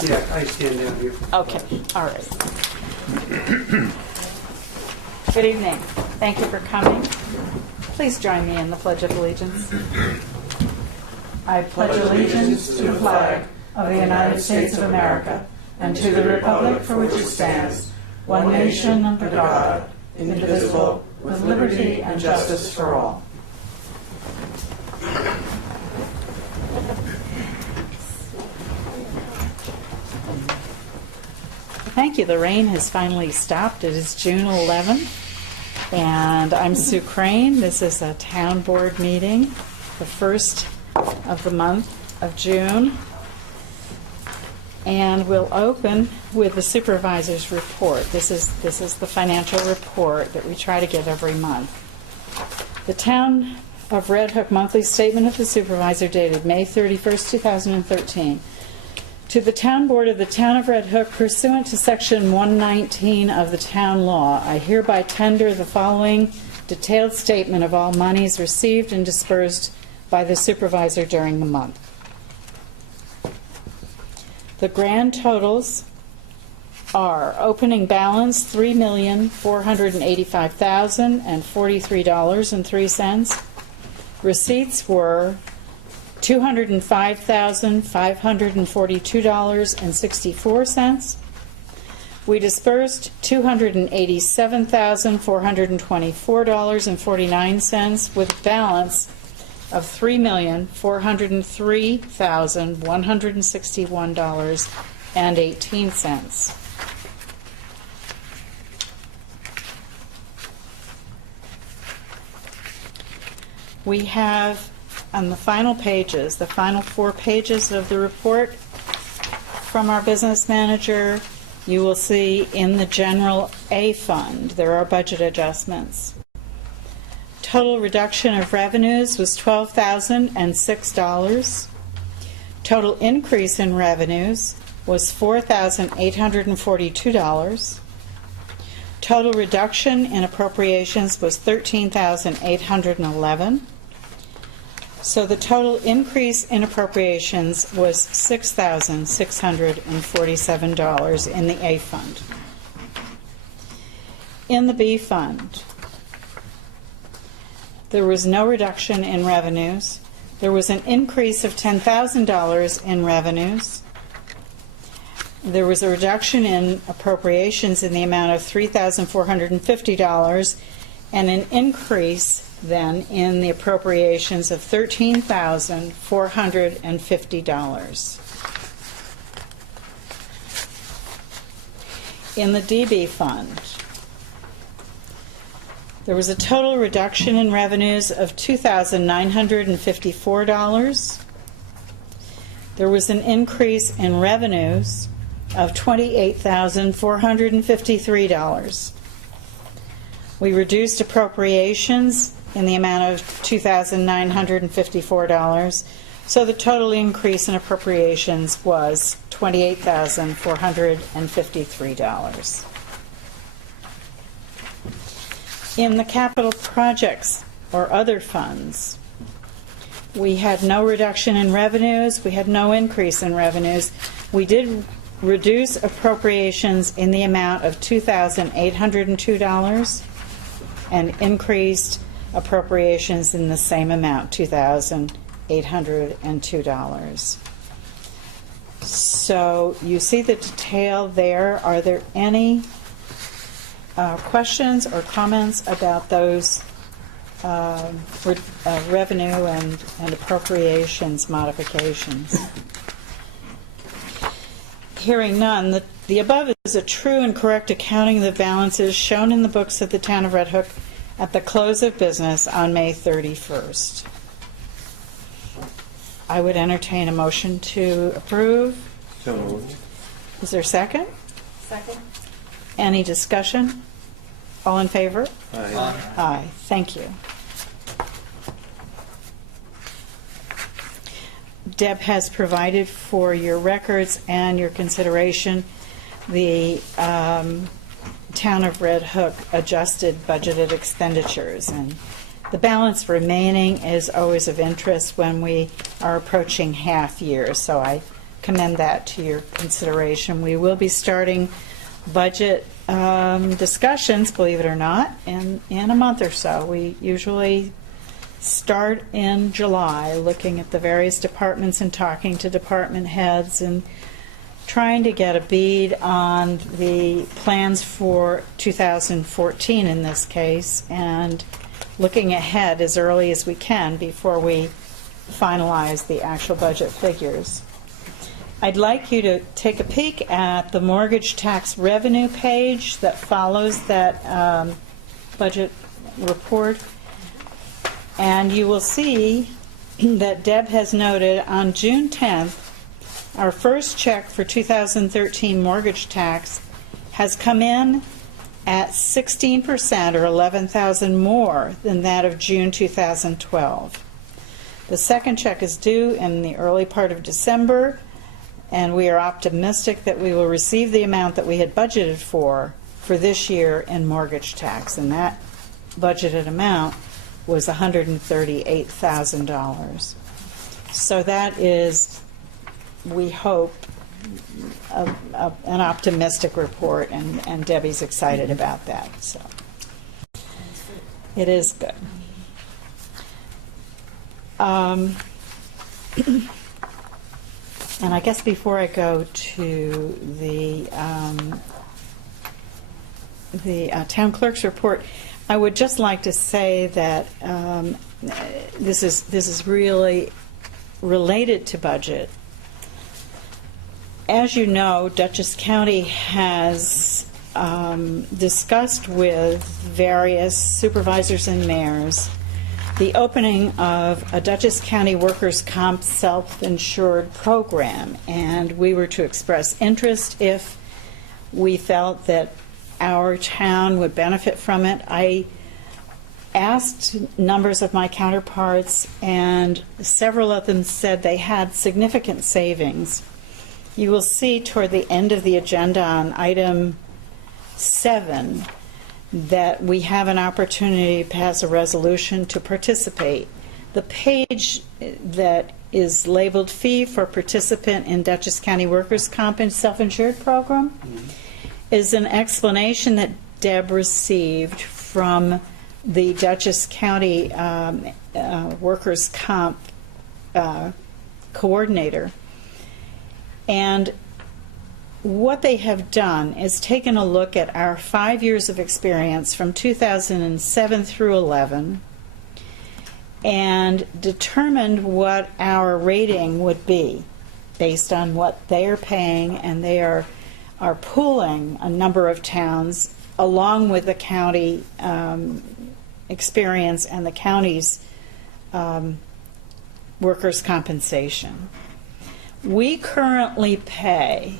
Yeah, I stand down here. Okay, all right. Good evening. Thank you for coming. Please join me in the Pledge of Allegiance. I pledge allegiance to the flag of the United States of America and to the republic for which it stands, one nation under God, indivisible, with liberty and justice for all. Thank you. The rain has finally stopped. It is June 11th, and I'm Sue Crane. This is a town board meeting, the first of the month of June, and we'll open with the supervisor's report. This is the financial report that we try to get every month. The Town of Red Hook Monthly Statement of the Supervisor dated May 31st, 2013. To the Town Board of the Town of Red Hook, pursuant to Section 119 of the Town Law, I hereby tender the following detailed statement of all monies received and disbursed by the Supervisor during the month. The grand totals are opening balance $3,485,043.03. Receipts were $205,542.64. We disbursed $287,424.49 with a balance of $3,403,161.18. We have on the final pages, the final 4 pages of the report from our business manager, you will see in the general A fund there are budget adjustments. Total reduction of revenues was $12,006. Total increase in revenues was $4,842. Total reduction in appropriations was $13,811. So the total increase in appropriations was $6,647 in the A fund. In the B fund, there was no reduction in revenues. There was an increase of $10,000 in revenues. There was a reduction in appropriations in the amount of $3,450 and an increase then in the appropriations of $13,450. In the DB fund, there was a total reduction in revenues of $2,954. There was an increase in revenues of $28,453. We reduced appropriations in the amount of $2,954, so the total increase in appropriations was $28,453. In the capital projects or other funds, we had no reduction in revenues, we had no increase in revenues. We did reduce appropriations in the amount of $2,802 and increased appropriations in the same amount, $2,802. So you see the detail there. Are there any questions or comments about those revenue and appropriations modifications? Hearing none, the above is a true and correct accounting of the balances shown in the books of the Town of Red Hook at the close of business on May 31st. I would entertain a motion to approve. So moved. Is there a second? Second. Any discussion? All in favor? Aye. Aye. Thank you. Deb has provided for your records and your consideration the Town of Red Hook adjusted budgeted expenditures, and the balance remaining is always of interest when we are approaching half year, so I commend that to your consideration. We will be starting budget discussions, believe it or not, in a month or so. We usually start in July, looking at the various departments and talking to department heads and trying to get a bead on the plans for 2014 in this case, and looking ahead as early as we can before we finalize the actual budget figures. I'd like you to take a peek at the mortgage tax revenue page that follows that budget report, and you will see that Deb has noted on June 10th, our first check for 2013 mortgage tax has come in at 16% or $11,000 more than that of June 2012. The second check is due in the early part of December, and we are optimistic that we will receive the amount that we had budgeted for this year in mortgage tax, and that budgeted amount was $138,000. So that is, we hope, an optimistic report, and Debbie's excited about that. So it is good. And I guess before I go to the town clerk's report, I would just like to say that this is really related to budget. As you know, Dutchess County has discussed with various supervisors and mayors the opening of a Dutchess County workers' comp self-insured program, and we were to express interest if we felt that our town would benefit from it. I asked numbers of my counterparts, and several of them said they had significant savings. You will see toward the end of the agenda on item 7 that we have an opportunity to pass a resolution to participate. The page that is labeled Fee for Participant in Dutchess County Workers' Comp and Self-Insured Program is an explanation that Deb received from the Dutchess County Workers' Comp coordinator. And what they have done is taken a look at our 5 years of experience from 2007 through 11 and determined what our rating would be based on what they are paying, and they are pooling a number of towns along with the county experience and the county's workers' compensation. We currently pay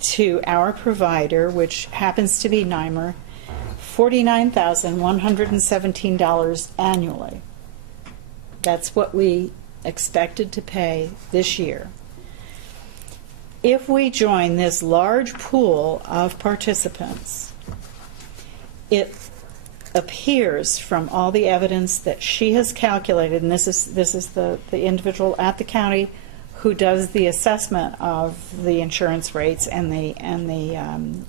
to our provider, which happens to be NYMER, $49,117 annually. That's what we expected to pay this year. If we join this large pool of participants, it appears from all the evidence that she has calculated, and this is the individual at the county who does the assessment of the insurance rates and the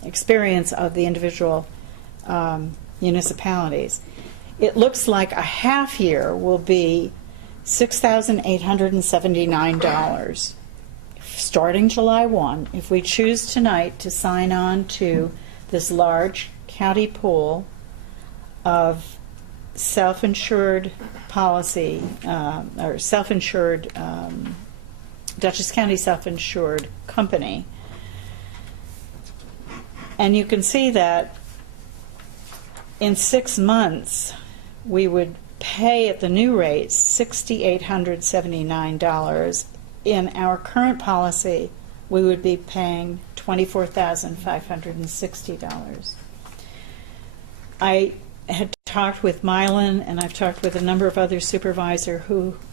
experience of the individual municipalities. It looks like a half year will be $6,879 starting July 1. If we choose tonight to sign on to this large county pool of self-insured policy or self-insured Dutchess County self-insured company. And you can see that in 6 months we would pay at the new rate $6,879. In our current policy we would be paying $24,560. I had talked with Mylan, and I've talked with a number of other supervisors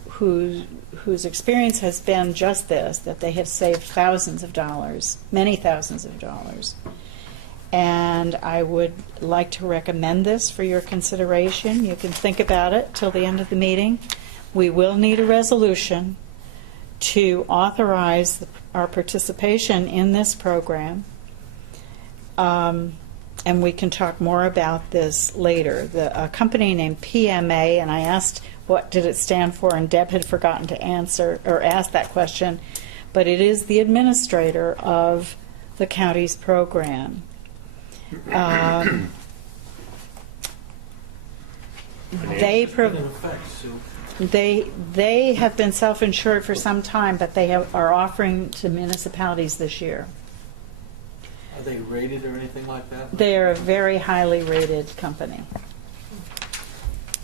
whose experience has been just this, that they have saved thousands of dollars, many thousands of dollars. And I would like to recommend this for your consideration. You can think about it till the end of the meeting. We will need a resolution to authorize our participation in this program. And we can talk more about this later. A company named PMA, and I asked what did it stand for, and Deb had forgotten to answer or ask that question, but it is the administrator of the county's program. They have been self-insured for some time, but they are offering to municipalities this year. Are they rated or anything like that? They are a very highly rated company.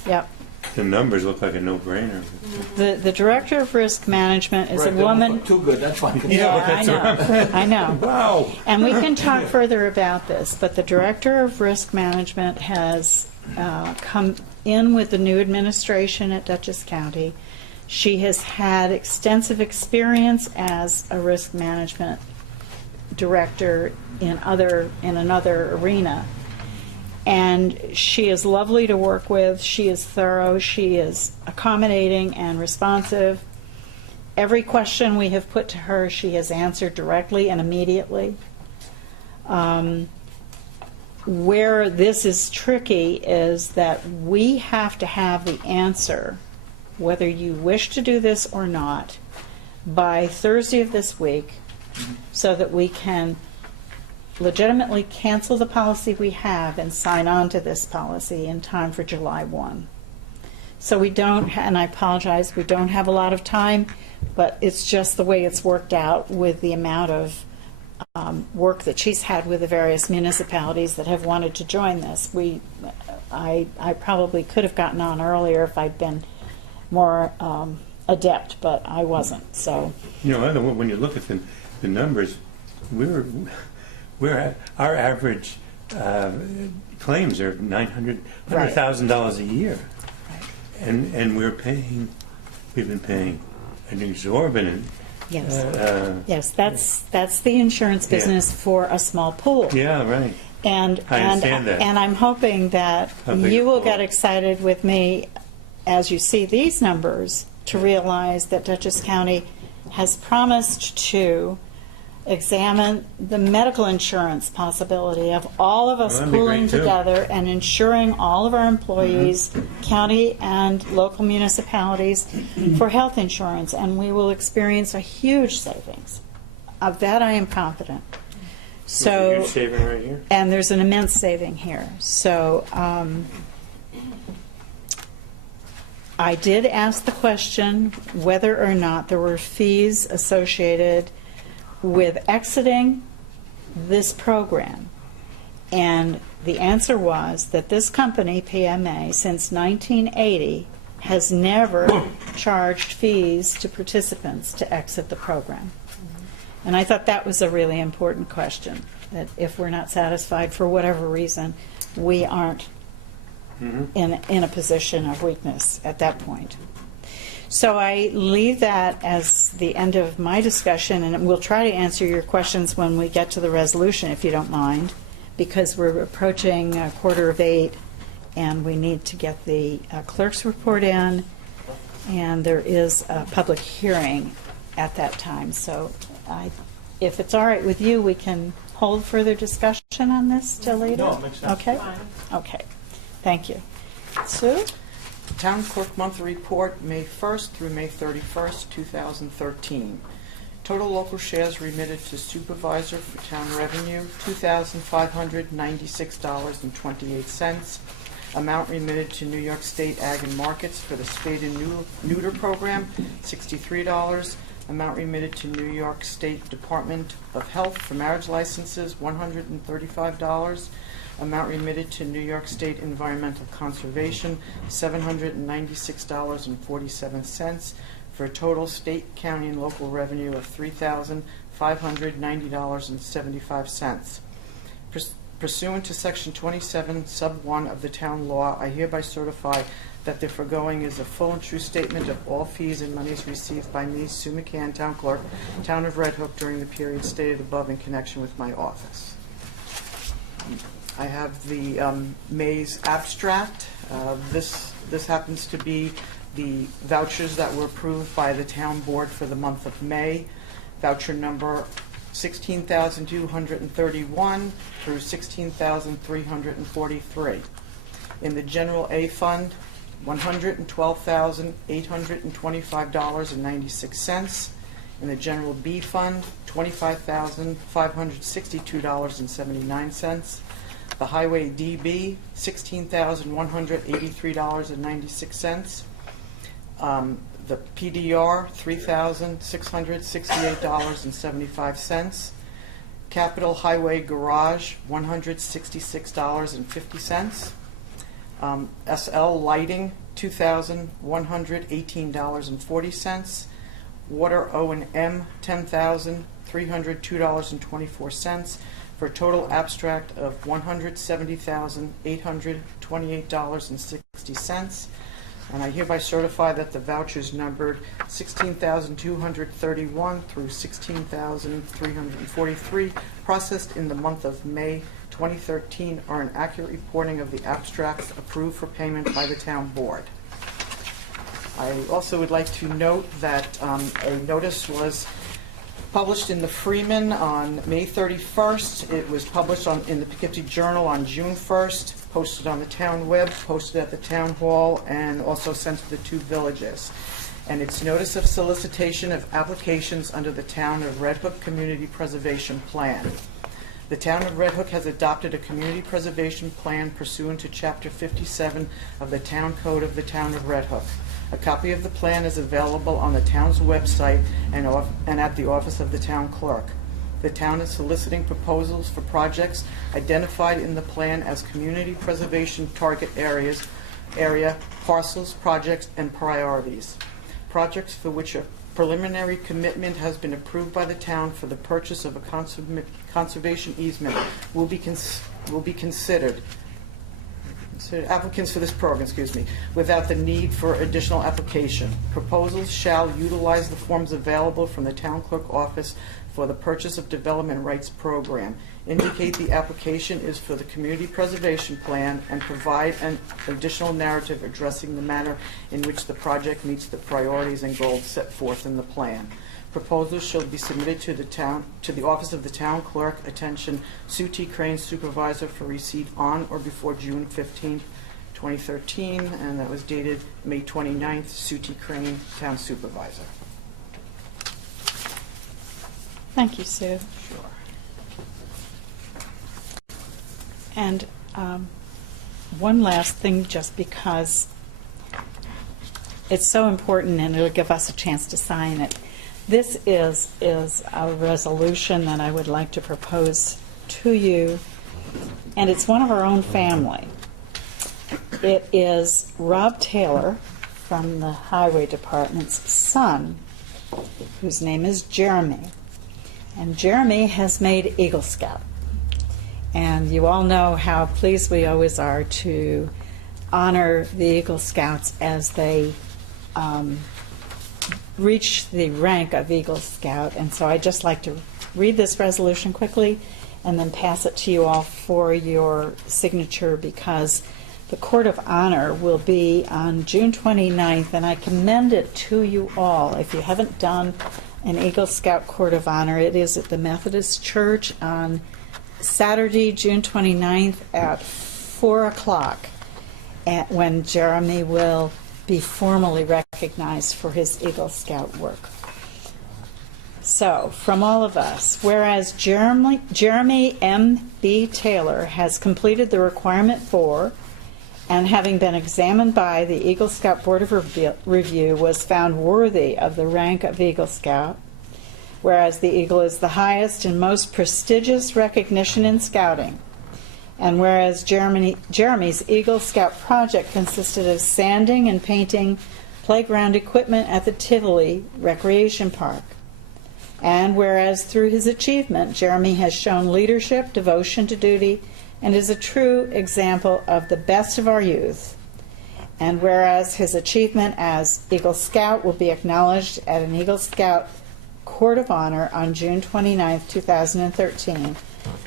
Yep. The numbers look like a no-brainer. The director of risk management is Right, a they don't woman. look too good. That's why. Yeah, I know. I know. Wow. And we can talk further about this, but the director of risk management has come in with the new administration at Dutchess County. She has had extensive experience as a risk management director in another arena. And she is lovely to work with. She is thorough. She is accommodating and responsive. Every question we have put to her, she has answered directly and immediately. Where this is tricky is that we have to have the answer, whether you wish to do this or not, by Thursday of this week, so that we can legitimately cancel the policy we have and sign on to this policy in time for July 1. So we don't, and I apologize, we don't have a lot of time, but it's just the way it's worked out with the amount of work that she's had with the various municipalities that have wanted to join this. I probably could have gotten on earlier if I'd been more adept, but I wasn't. So When you look at the numbers, our average claims are $100,000 a year, and we've been paying an exorbitant. Yes, yes, that's the insurance business for a small pool. Yeah, right. And I understand that. And I'm hoping that you will get excited with me as you see these numbers to realize that Dutchess County has promised to examine the medical insurance possibility of all of us pooling together and insuring all of our employees, county and local municipalities, for health insurance, and we will experience a huge savings. Of that I am confident. So, there's a huge saving right here. And there's an immense saving here. So I did ask the question whether or not there were fees associated with exiting this program. And the answer was that this company, PMA, since 1980, has never charged fees to participants to exit the program. And I thought that was a really important question, that if we're not satisfied for whatever reason, we aren't in a position of weakness at that point. So I leave that as the end of my discussion, and we'll try to answer your questions when we get to the resolution, if you don't mind, because we're approaching 7:45, and we need to get the clerk's report in, and there is a public hearing at that time. So if it's all right with you, we can hold further discussion on this till later? No, it makes sense. Okay? Okay. Thank you. Sue? Town Clerk Monthly Report, May 1st through May 31st, 2013. Total local shares remitted to supervisor for town revenue, $2,596.28. Amount remitted to New York State Ag and Markets for the Spade and Neuter Program, $63. Amount remitted to New York State Department of Health for marriage licenses, $135. Amount remitted to New York State Environmental Conservation, $796.47, for a total state, county, and local revenue of $3,590.75. Pursuant to Section 27, Sub 1 of the Town Law, I hereby certify that the foregoing is a full and true statement of all fees and monies received by me, Sue McCann, Town Clerk, Town of Red Hook, during the period stated above in connection with my office. I have the May's abstract. This happens to be the vouchers that were approved by the town board for the month of May. Voucher number 16,231 through 16,343. In the General A Fund, $112,825.96. In the General B Fund, $25,562.79. The Highway DB, $16,183.96. The PDR, $3,668.75. Capital Highway Garage, $166.50. SL Lighting, $2,118.40. Water O&M, $10,302.24, for a total abstract of $170,828.60. And I hereby certify that the vouchers numbered 16,231 through 16,343 processed in the month of May 2013 are an accurate reporting of the abstracts approved for payment by the town board. I also would like to note that a notice was published in the Freeman on May 31st. It was published in the Poughkeepsie Journal on June 1st, posted on the town web, posted at the town hall, and also sent to the two villages. And it's notice of solicitation of applications under the Town of Red Hook Community Preservation Plan. The Town of Red Hook has adopted a community preservation plan pursuant to Chapter 57 of the Town Code of the Town of Red Hook. A copy of the plan is available on the town's website and at the office of the town clerk. The town is soliciting proposals for projects identified in the plan as community preservation target area, parcels, projects, and priorities. Projects for which a preliminary commitment has been approved by the town for the purchase of a conservation easement will be considered. Applicants for this program, without the need for additional application. Proposals shall utilize the forms available from the town clerk office for the purchase of development rights program. Indicate the application is for the community preservation plan and provide an additional narrative addressing the manner in which the project meets the priorities and goals set forth in the plan. Proposals shall be submitted to the office of the town clerk. Attention, Sue T. Crane, supervisor, for receipt on or before June 15, 2013, and that was dated May 29th. Sue T. Crane, town supervisor. Thank you, Sue. Sure. And one last thing, just because it's so important and it'll give us a chance to sign it. This is a resolution that I would like to propose to you, and it's one of our own family. It is Rob Taylor from the Highway Department's son, whose name is Jeremy. And Jeremy has made Eagle Scout. And you all know how pleased we always are to honor the Eagle Scouts as they reach the rank of Eagle Scout. And so I'd just like to read this resolution quickly and then pass it to you all for your signature, because the Court of Honor will be on June 29th, and I commend it to you all. If you haven't done an Eagle Scout Court of Honor, it is at the Methodist Church on Saturday, June 29th at 4 o'clock, when Jeremy will be formally recognized for his Eagle Scout work. So, from all of us, whereas Jeremy M. B. Taylor has completed the requirement for, and having been examined by the Eagle Scout Board of Review, was found worthy of the rank of Eagle Scout, whereas the Eagle is the highest and most prestigious recognition in scouting, and whereas Jeremy's Eagle Scout project consisted of sanding and painting playground equipment at the Tivoli Recreation Park, and whereas through his achievement, Jeremy has shown leadership, devotion to duty, and is a true example of the best of our youth, and whereas his achievement as Eagle Scout will be acknowledged at an Eagle Scout Court of Honor on June 29, 2013,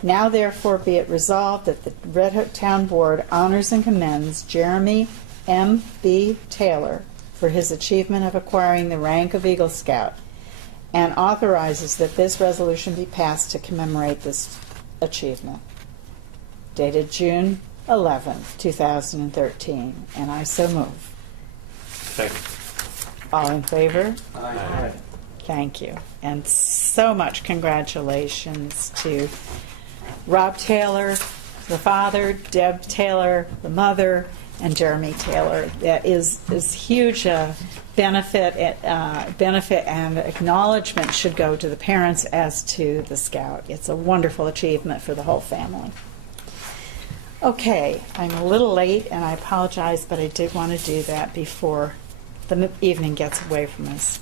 now therefore be it resolved that the Red Hook Town Board honors and commends Jeremy M. B. Taylor for his achievement of acquiring the rank of Eagle Scout, and authorizes that this resolution be passed to commemorate this achievement. Dated June 11th, 2013, and I so move. Second. All in favor? Aye. Thank you. And so much congratulations to Rob Taylor, the father, Deb Taylor, the mother, and Jeremy Taylor. That is huge benefit and acknowledgement should go to the parents as to the Scout. It's a wonderful achievement for the whole family. Okay, I'm a little late and I apologize, but I did want to do that before the evening gets away from us.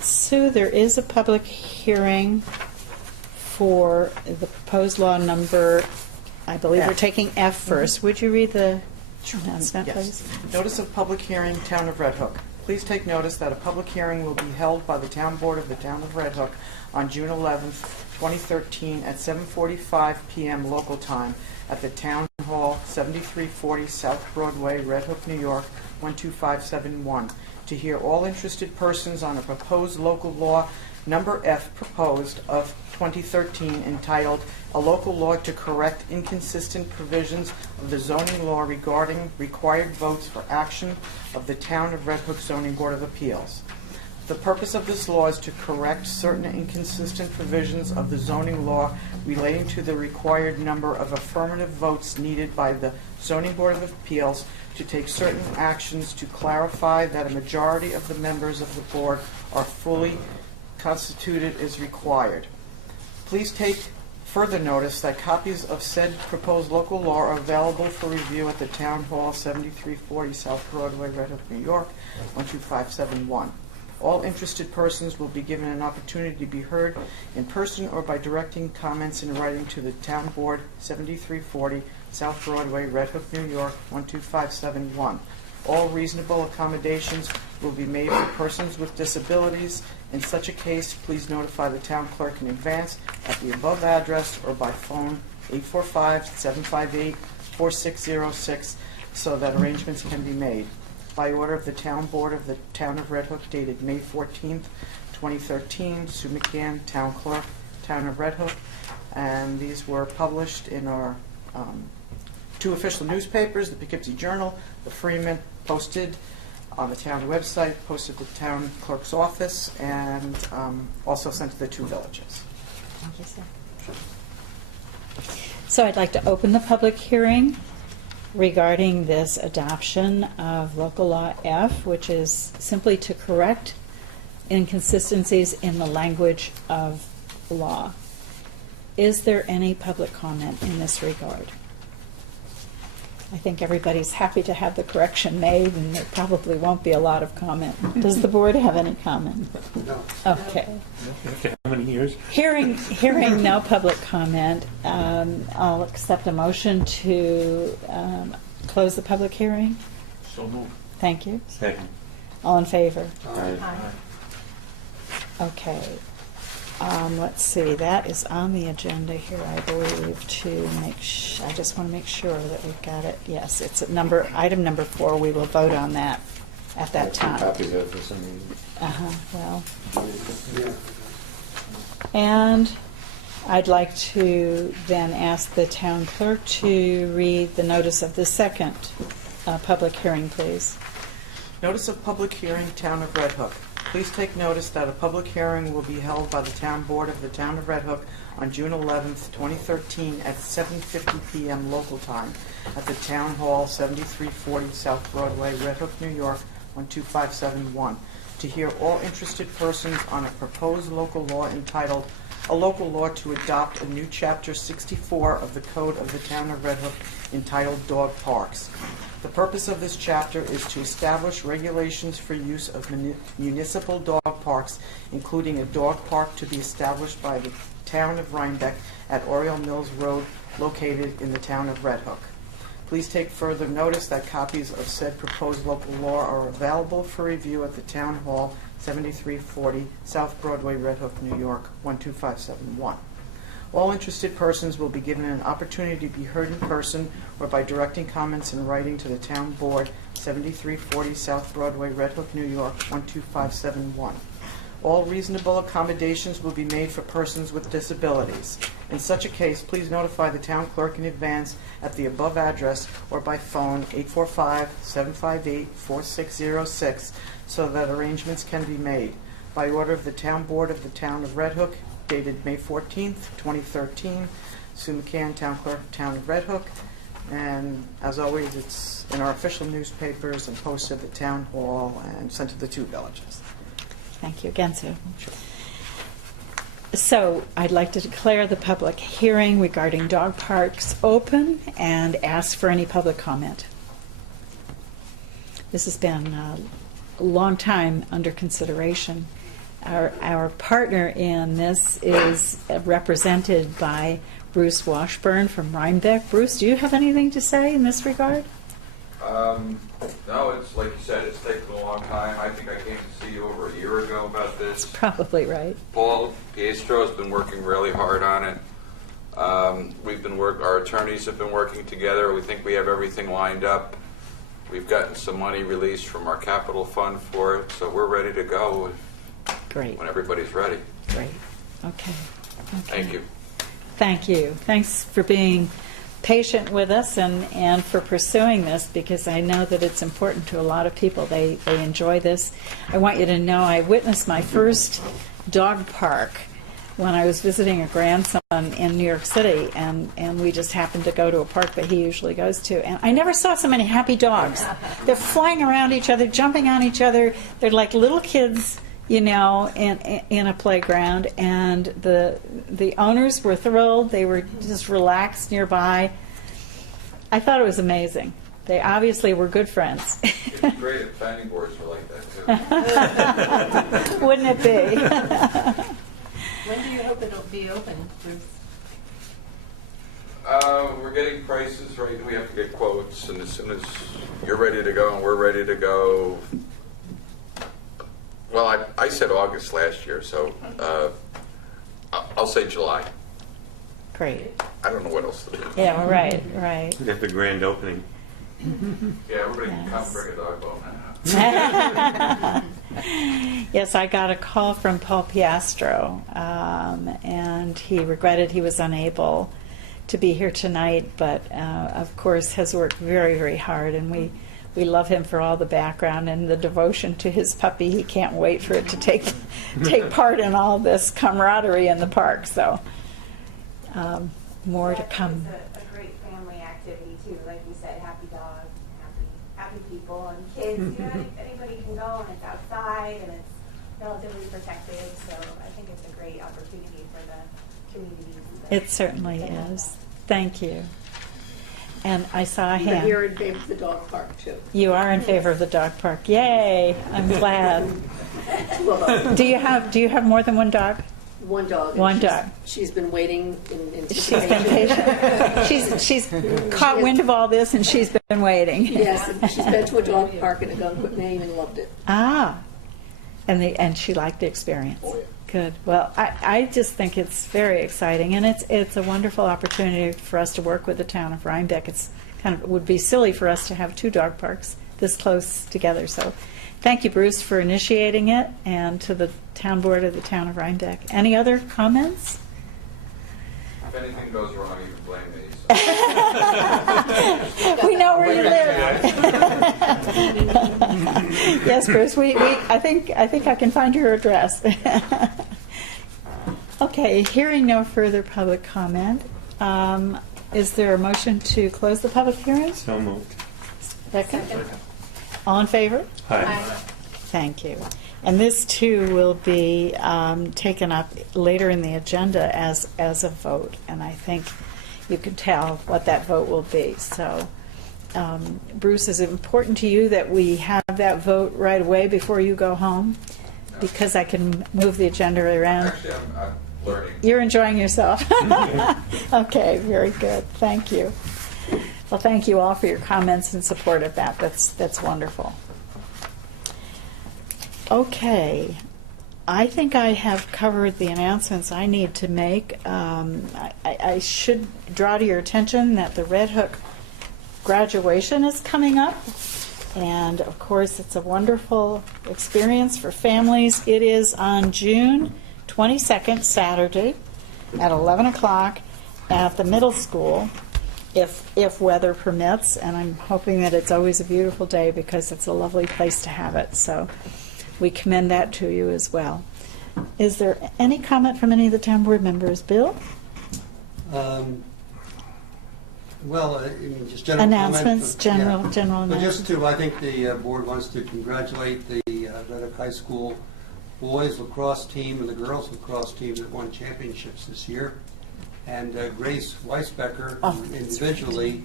Sue, there is a public hearing for the proposed law number, I believe we're F. taking F first. Would you read the announcement, Yes. please? Notice of public hearing, Town of Red Hook. Please take notice that a public hearing will be held by the Town Board of the Town of Red Hook on June 11th, 2013 at 7:45 p.m. local time at the Town Hall, 7340 South Broadway, Red Hook, New York, 12571, to hear all interested persons on a proposed local law number F proposed of 2013 entitled A Local Law to Correct Inconsistent Provisions of the Zoning Law Regarding Required Votes for Action of the Town of Red Hook Zoning Board of Appeals. The purpose of this law is to correct certain inconsistent provisions of the zoning law relating to the required number of affirmative votes needed by the Zoning Board of Appeals to take certain actions to clarify that a majority of the members of the board are fully constituted is required. Please take further notice that copies of said proposed local law are available for review at the Town Hall, 7340 South Broadway, Red Hook, New York, 12571. All interested persons will be given an opportunity to be heard in person or by directing comments in writing to the Town Board, 7340 South Broadway, Red Hook, New York, 12571. All reasonable accommodations will be made for persons with disabilities. In such a case, please notify the town clerk in advance at the above address or by phone 845-758-4606 so that arrangements can be made. By order of the Town Board of the Town of Red Hook dated May 14th, 2013, Sue McGann, Town Clerk, Town of Red Hook, and these were published in our two official newspapers, the Poughkeepsie Journal, the Freeman, posted on the town website, posted to the town clerk's office, and also sent to the two villages. Thank you, sir. So I'd like to open the public hearing regarding this adoption of local law F, which is simply to correct inconsistencies in the language of law. Is there any public comment in this regard? I think everybody's happy to have the correction made, and there probably won't be a lot of comment. Does the board have any comment? No. Okay. After how many years? Hearing no public comment, I'll accept a motion to close the public hearing. So moved. Thank you. Second. All in favor? Aye. Okay. Let's see, that is on the agenda here, I believe, to make I just want to make sure that we've got it. Yes, it's at item number 4. We will vote on that at that time. Copies of it for some reason. Well, Yeah. and I'd like to then ask the town clerk to read the notice of the second public hearing, please. Notice of public hearing, Town of Red Hook. Please take notice that a public hearing will be held by the Town Board of the Town of Red Hook on June 11th, 2013 at 7:50 p.m. local time at the Town Hall, 7340 South Broadway, Red Hook, New York, 12571, to hear all interested persons on a proposed local law entitled A Local Law to Adopt a New Chapter 64 of the Code of the Town of Red Hook entitled Dog Parks. The purpose of this chapter is to establish regulations for use of municipal dog parks, including a dog park to be established by the town of Rhinebeck at Oriole Mills Road, located in the town of Red Hook. Please take further notice that copies of said proposed local law are available for review at the Town Hall, 7340 South Broadway, Red Hook, New York, 12571. All interested persons will be given an opportunity to be heard in person or by directing comments in writing to the Town Board, 7340 South Broadway, Red Hook, New York, 12571. All reasonable accommodations will be made for persons with disabilities. In such a case, please notify the town clerk in advance at the above address or by phone 845-758-4606 so that arrangements can be made. By order of the Town Board of the Town of Red Hook, dated May 14th, 2013, Sue McCann, Town Clerk, Town of Red Hook. And as always, it's in our official newspapers and posted at the Town Hall and sent to the 2 villages. Thank you again, Sue. So I'd like to declare the public hearing regarding dog parks open and ask for any public comment. This has been a long time under consideration. Our partner in this is represented by Bruce Washburn from Rhinebeck. Bruce, do you have anything to say in this regard? No, it's like you said, it's taken a long time. I think I came to see you over a year ago about this. Probably right. Paul Piestro has been working really hard on it. Our attorneys have been working together. We think we have everything lined up. We've gotten some money released from our capital fund for it, so we're ready to go Great. when everybody's ready. Great. Okay. Thank you. Thank you. Thanks for being patient with us and for pursuing this, because I know that it's important to a lot of people. They enjoy this. I want you to know I witnessed my first dog park when I was visiting a grandson in New York City, and we just happened to go to a park that he usually goes to. And I never saw so many happy dogs. They're flying around each other, jumping on each other. They're like little kids, you know, in a playground, and the owners were thrilled. They were just relaxed nearby. I thought it was amazing. They obviously were good friends. It'd be great if planning boards were like that, too. Wouldn't it be? When do you hope it'll be open, Bruce? We're getting prices, right? We have to get quotes, and as soon as you're ready to go and we're ready to go, well, I said August last year, so I'll say July. Great. I don't know what else to do. Yeah, well, right. We have the grand opening. Yeah, everybody can come Yes. bring a dog bone. Yes, I got a call from Paul Piastro, and he regretted he was unable to be here tonight, but of course has worked very, very hard, and we love him for all the background and the devotion to his puppy. He can't wait for it to take part in all this camaraderie in the park. So more to come. It's a great family activity too. Like you said, happy dogs, happy people, and kids. You know, anybody can go, and it's outside, and it's relatively protected. So I think it's a great opportunity for the community. It certainly is. Thank you. And I saw a But hand. you're in favor of the dog park, too. You are in favor of the dog park. Yay! I'm glad. Well, Do you have more than one dog? one dog. and One she's- dog. She's been waiting in She's been anticipation. patient. She's caught wind of all this, and she's been waiting. Yes, and she's been to a dog park in Algonquin, Maine, and loved it. Ah, and she liked the experience. Oh, yeah. Good. Well, I just think it's very exciting, and it's a wonderful opportunity for us to work with the town of Rhinebeck. It's it would be silly for us to have 2 dog parks this close together. So, thank you, Bruce, for initiating it, and to the town board of the town of Rhinebeck. Any other comments? If anything goes wrong, you can blame me. We know where you live. Yes, Bruce. I think I can find your address. Okay. Hearing no further public comment, is there a motion to close the public hearing? So moved. Second. All in favor? Hi. Thank you. And this too will be taken up later in the agenda as a vote, and I think you can tell what that vote will be. So, Bruce, is it important to you that we have that vote right away before you go home? No. Because I can move the agenda around. Actually, I'm learning. You're enjoying yourself. Okay, very good. Thank you. Well, thank you all for your comments and support of that. That's wonderful. Okay. I think I have covered the announcements I need to make. I should draw to your attention that the Red Hook graduation is coming up. And of course, it's a wonderful experience for families. It is on June 22nd, Saturday, at 11 o'clock at the middle school, if weather permits. And I'm hoping that it's always a beautiful day because it's a lovely place to have it. So we commend that to you as well. Is there any comment from any of the town board members? Bill? Well, I mean, just general Announcements, comment. general But just announcements. I think the board wants to congratulate the Red Hook High School boys lacrosse team and the girls lacrosse team that won championships this year. And Grace Weisbecker, Oh, who that's individually,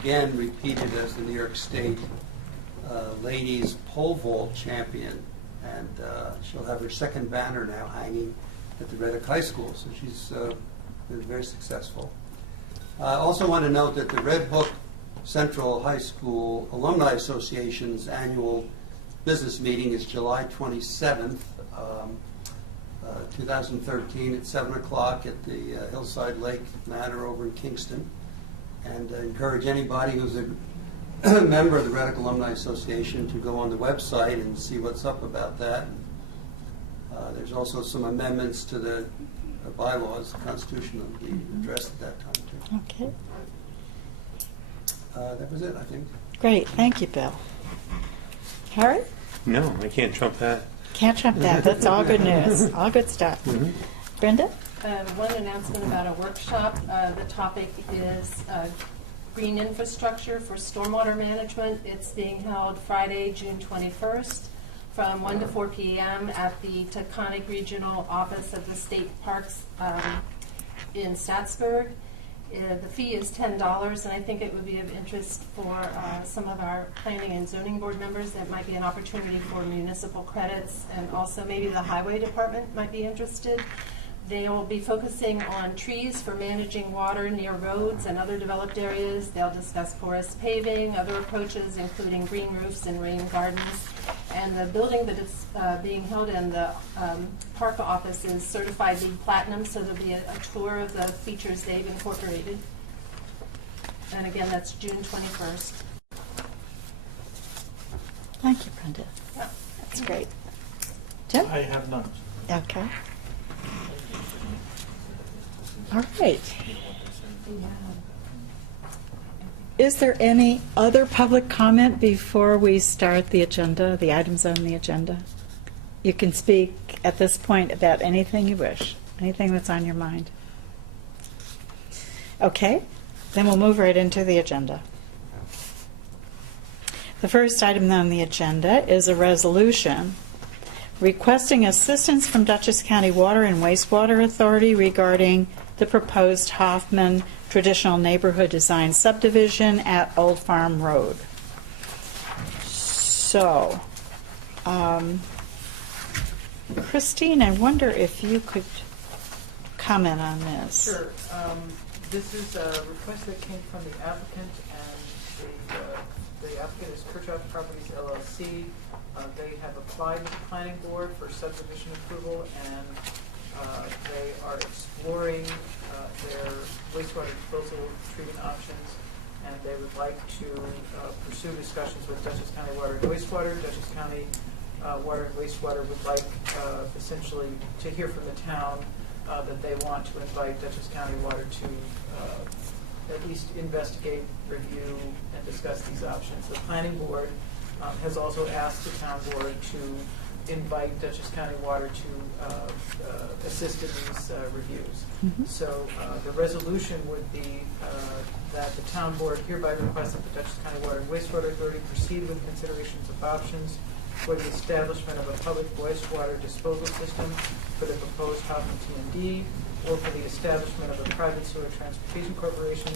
again, repeated as the New York State ladies pole vault champion. And she'll have her second banner now hanging at the Red Hook High School. So she's been very successful. I also want to note that the Red Hook Central High School Alumni Association's annual business meeting is July 27th, 2013 at 7 o'clock at the Hillside Lake Manor over in Kingston. And encourage anybody who's a member of the Red Hook Alumni Association to go on the website and see what's up about that. There's also some amendments to the bylaws, the Constitution will be addressed at that time too. Okay, That was it, I think. great. Thank you, Bill. Harry? No, I can't trump that. Can't trump that. That's all good news. All good stuff. Mhm. Brenda? One announcement about a workshop. The topic is green infrastructure for stormwater management. It's being held Friday, June 21st from 1 to 4 p.m. at the Taconic Regional Office of the State Parks in Statsburg. The fee is $10, and I think it would be of interest for some of our planning and zoning board members. That might be an opportunity for municipal credits, and also maybe the highway department might be interested. They will be focusing on trees for managing water near roads and other developed areas. They'll discuss porous paving, other approaches, including green roofs and rain gardens. And the building that it's being held in, the park office, is certified LEED Platinum, so there'll be a tour of the features they've incorporated. And again, that's June 21st. Thank you, Brenda. Yeah. That's great. Jim? I have none. Okay. All right. Is there any other public comment before we start the agenda, the items on the agenda? You can speak at this point about anything you wish, anything that's on your mind. Okay, then we'll move right into the agenda. The first item on the agenda is a resolution requesting assistance from Dutchess County Water and Wastewater Authority regarding the proposed Hoffman Traditional Neighborhood Design subdivision at Old Farm Road. So, Christine, I wonder if you could comment on this. Sure. This is a request that came from the applicant, and the applicant is Kirchhoff Properties LLC. They have applied with the planning board for subdivision approval, and they are exploring their wastewater disposal treatment options, and they would like to pursue discussions with Dutchess County Water and Wastewater. Dutchess County Water and Wastewater would like essentially to hear from the town that they want to invite Dutchess County Water to at least investigate, review, and discuss these options. The planning board has also asked the town board to invite Dutchess County Water to assist in these reviews. Mm-hmm. So the resolution would be that the town board hereby requests that the Dutchess County Water and Wastewater Authority proceed with considerations of options for the establishment of a public wastewater disposal system for the proposed Hoffman T&D, or for the establishment of a private sewer transportation corporation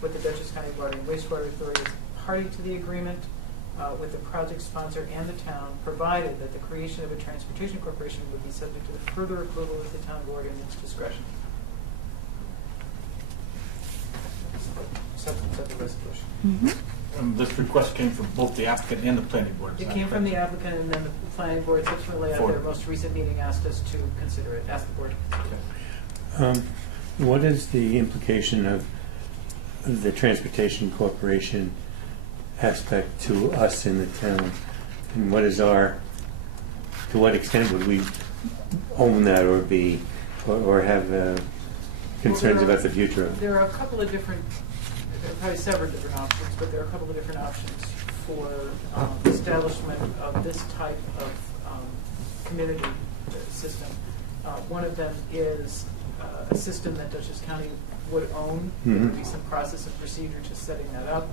with the Dutchess County Water and Wastewater Authority as a party to the agreement with the project sponsor and the town, provided that the creation of a transportation corporation would be subject to the further approval of the town board in its discretion. Substance of the resolution. Mm-hmm. this request came from both the applicant and the planning board. It came from the applicant, and then the planning board subsequently at their most recent meeting asked us to consider it, asked the board. What is the implication of the Transportation Corporation aspect to us in the town? And what is to what extent would we own that or be, or have concerns about the future of it? There are a couple of different, there are probably several different options, but there are a couple of different options for establishment of this type of community system. One of them is a system that Dutchess County would own. There would be some process and procedure to setting that up.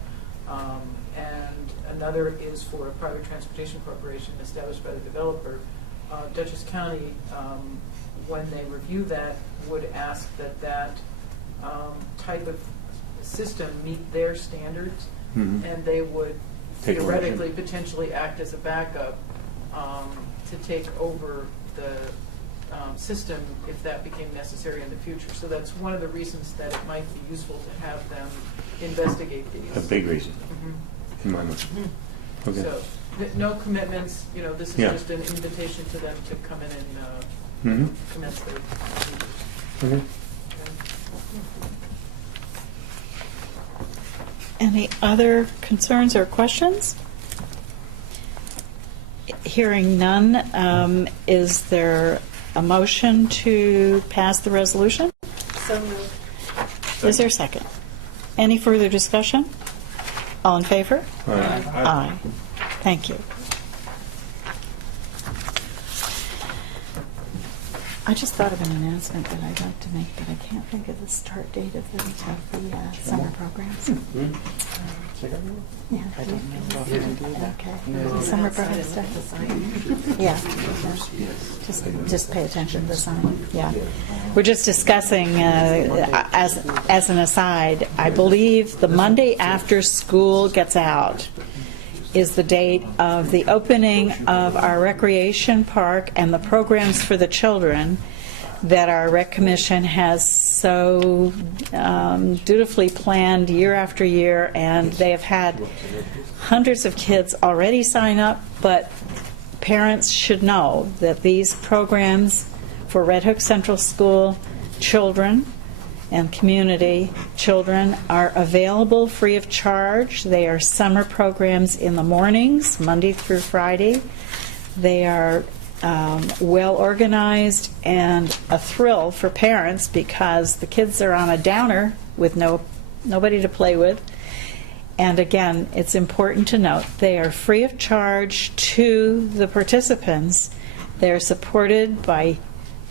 And another is for a private transportation corporation established by the developer. Dutchess County, when they review that, would ask that type of system meet their standards, and they would Take theoretically ownership. potentially act as a backup to take over the system if that became necessary in the future. So that's one of the reasons that it might be useful to have them investigate these. A big reason, in my mind. Okay. So, no commitments, this is Yeah. just an invitation to them to come in and commence their procedures. Okay. Any other concerns or questions? Hearing none, is there a motion to pass the resolution? So moved. Is there a second? Any further discussion? All in favor? All right. Aye. Thank you. I just thought of an announcement that I'd like to make, but I can't think of the start date of the summer programs. Yeah. I don't know if I can do that. Okay. Summer program stuff. Yeah. Just pay attention to the sign. Yeah. We're just discussing, as an aside, I believe the Monday after school gets out is the date of the opening of our recreation park and the programs for the children that our rec commission has so dutifully planned year after year, and they have had hundreds of kids already sign up, but parents should know that these programs for Red Hook Central School children and community children are available free of charge. They are summer programs in the mornings, Monday through Friday. They are well organized and a thrill for parents because the kids are on a downer with nobody to play with. And again, it's important to note they are free of charge to the participants. They are supported by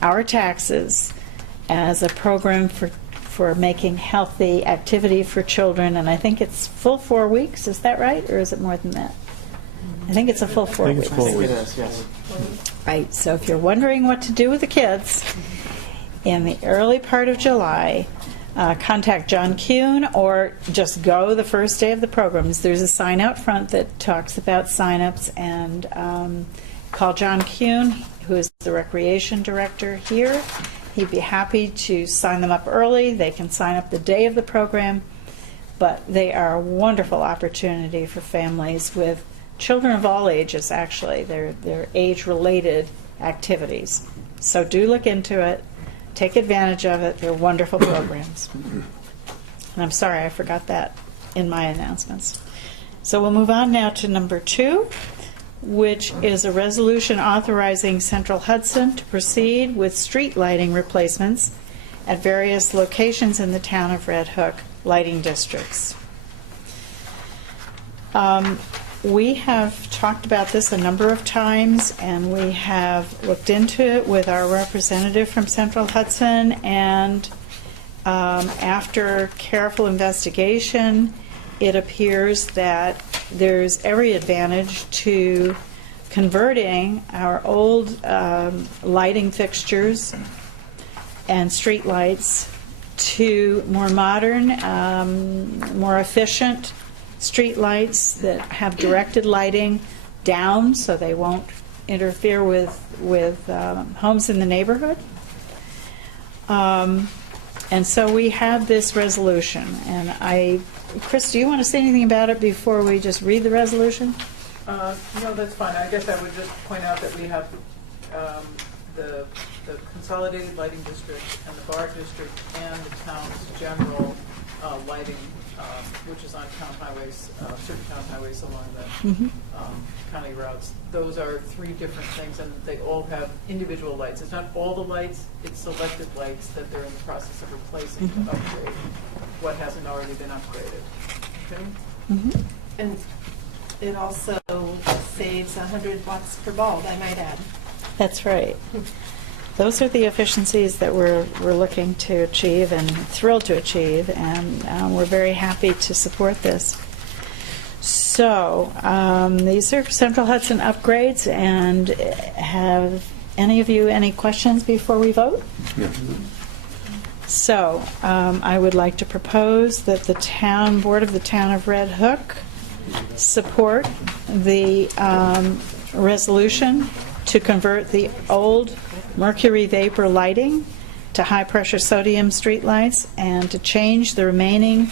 our taxes as a program for making healthy activity for children, and I think it's full 4 weeks. Is that right, or is it more than that? I think it's a full 4 I think weeks. it's 4 It weeks. is, yes. Right, so if you're wondering what to do with the kids in the early part of July, contact John Kuhn or just go the first day of the programs. There's a sign out front that talks about sign-ups, and call John Kuhn, who is the recreation director here. He'd be happy to sign them up early. They can sign up the day of the program, but they are a wonderful opportunity for families with children of all ages, actually. They're age-related activities. So do look into it. Take advantage of it. They're wonderful programs. And I'm sorry I forgot that in my announcements. So we'll move on now to number 2, which is a resolution authorizing Central Hudson to proceed with street lighting replacements at various locations in the town of Red Hook lighting districts. We have talked about this a number of times, and we have looked into it with our representative from Central Hudson, and after careful investigation, it appears that there's every advantage to converting our old lighting fixtures and street lights to more modern, more efficient street lights that have directed lighting down so they won't interfere with homes in the neighborhood. And so we have this resolution, and Chris, do you want to say anything about it before we just read the resolution? No, that's fine. I guess I would just point out that we have the Consolidated Lighting District and the Bar District and the town's general lighting, which is on town highways, certain town highways along the county routes. Those are three different things, and they all have individual lights. It's not all the lights, it's selected lights that they're in the process of replacing to upgrade what hasn't already been upgraded. Okay? And it also saves 100 watts per bulb, I might add. That's right. Those are the efficiencies that we're looking to achieve and thrilled to achieve, and we're very happy to support this. So these are Central Hudson upgrades, and have any of you any questions before we vote? No. So I would like to propose that the town board of the town of Red Hook support the resolution to convert the old mercury vapor lighting to high-pressure sodium streetlights, and to change the remaining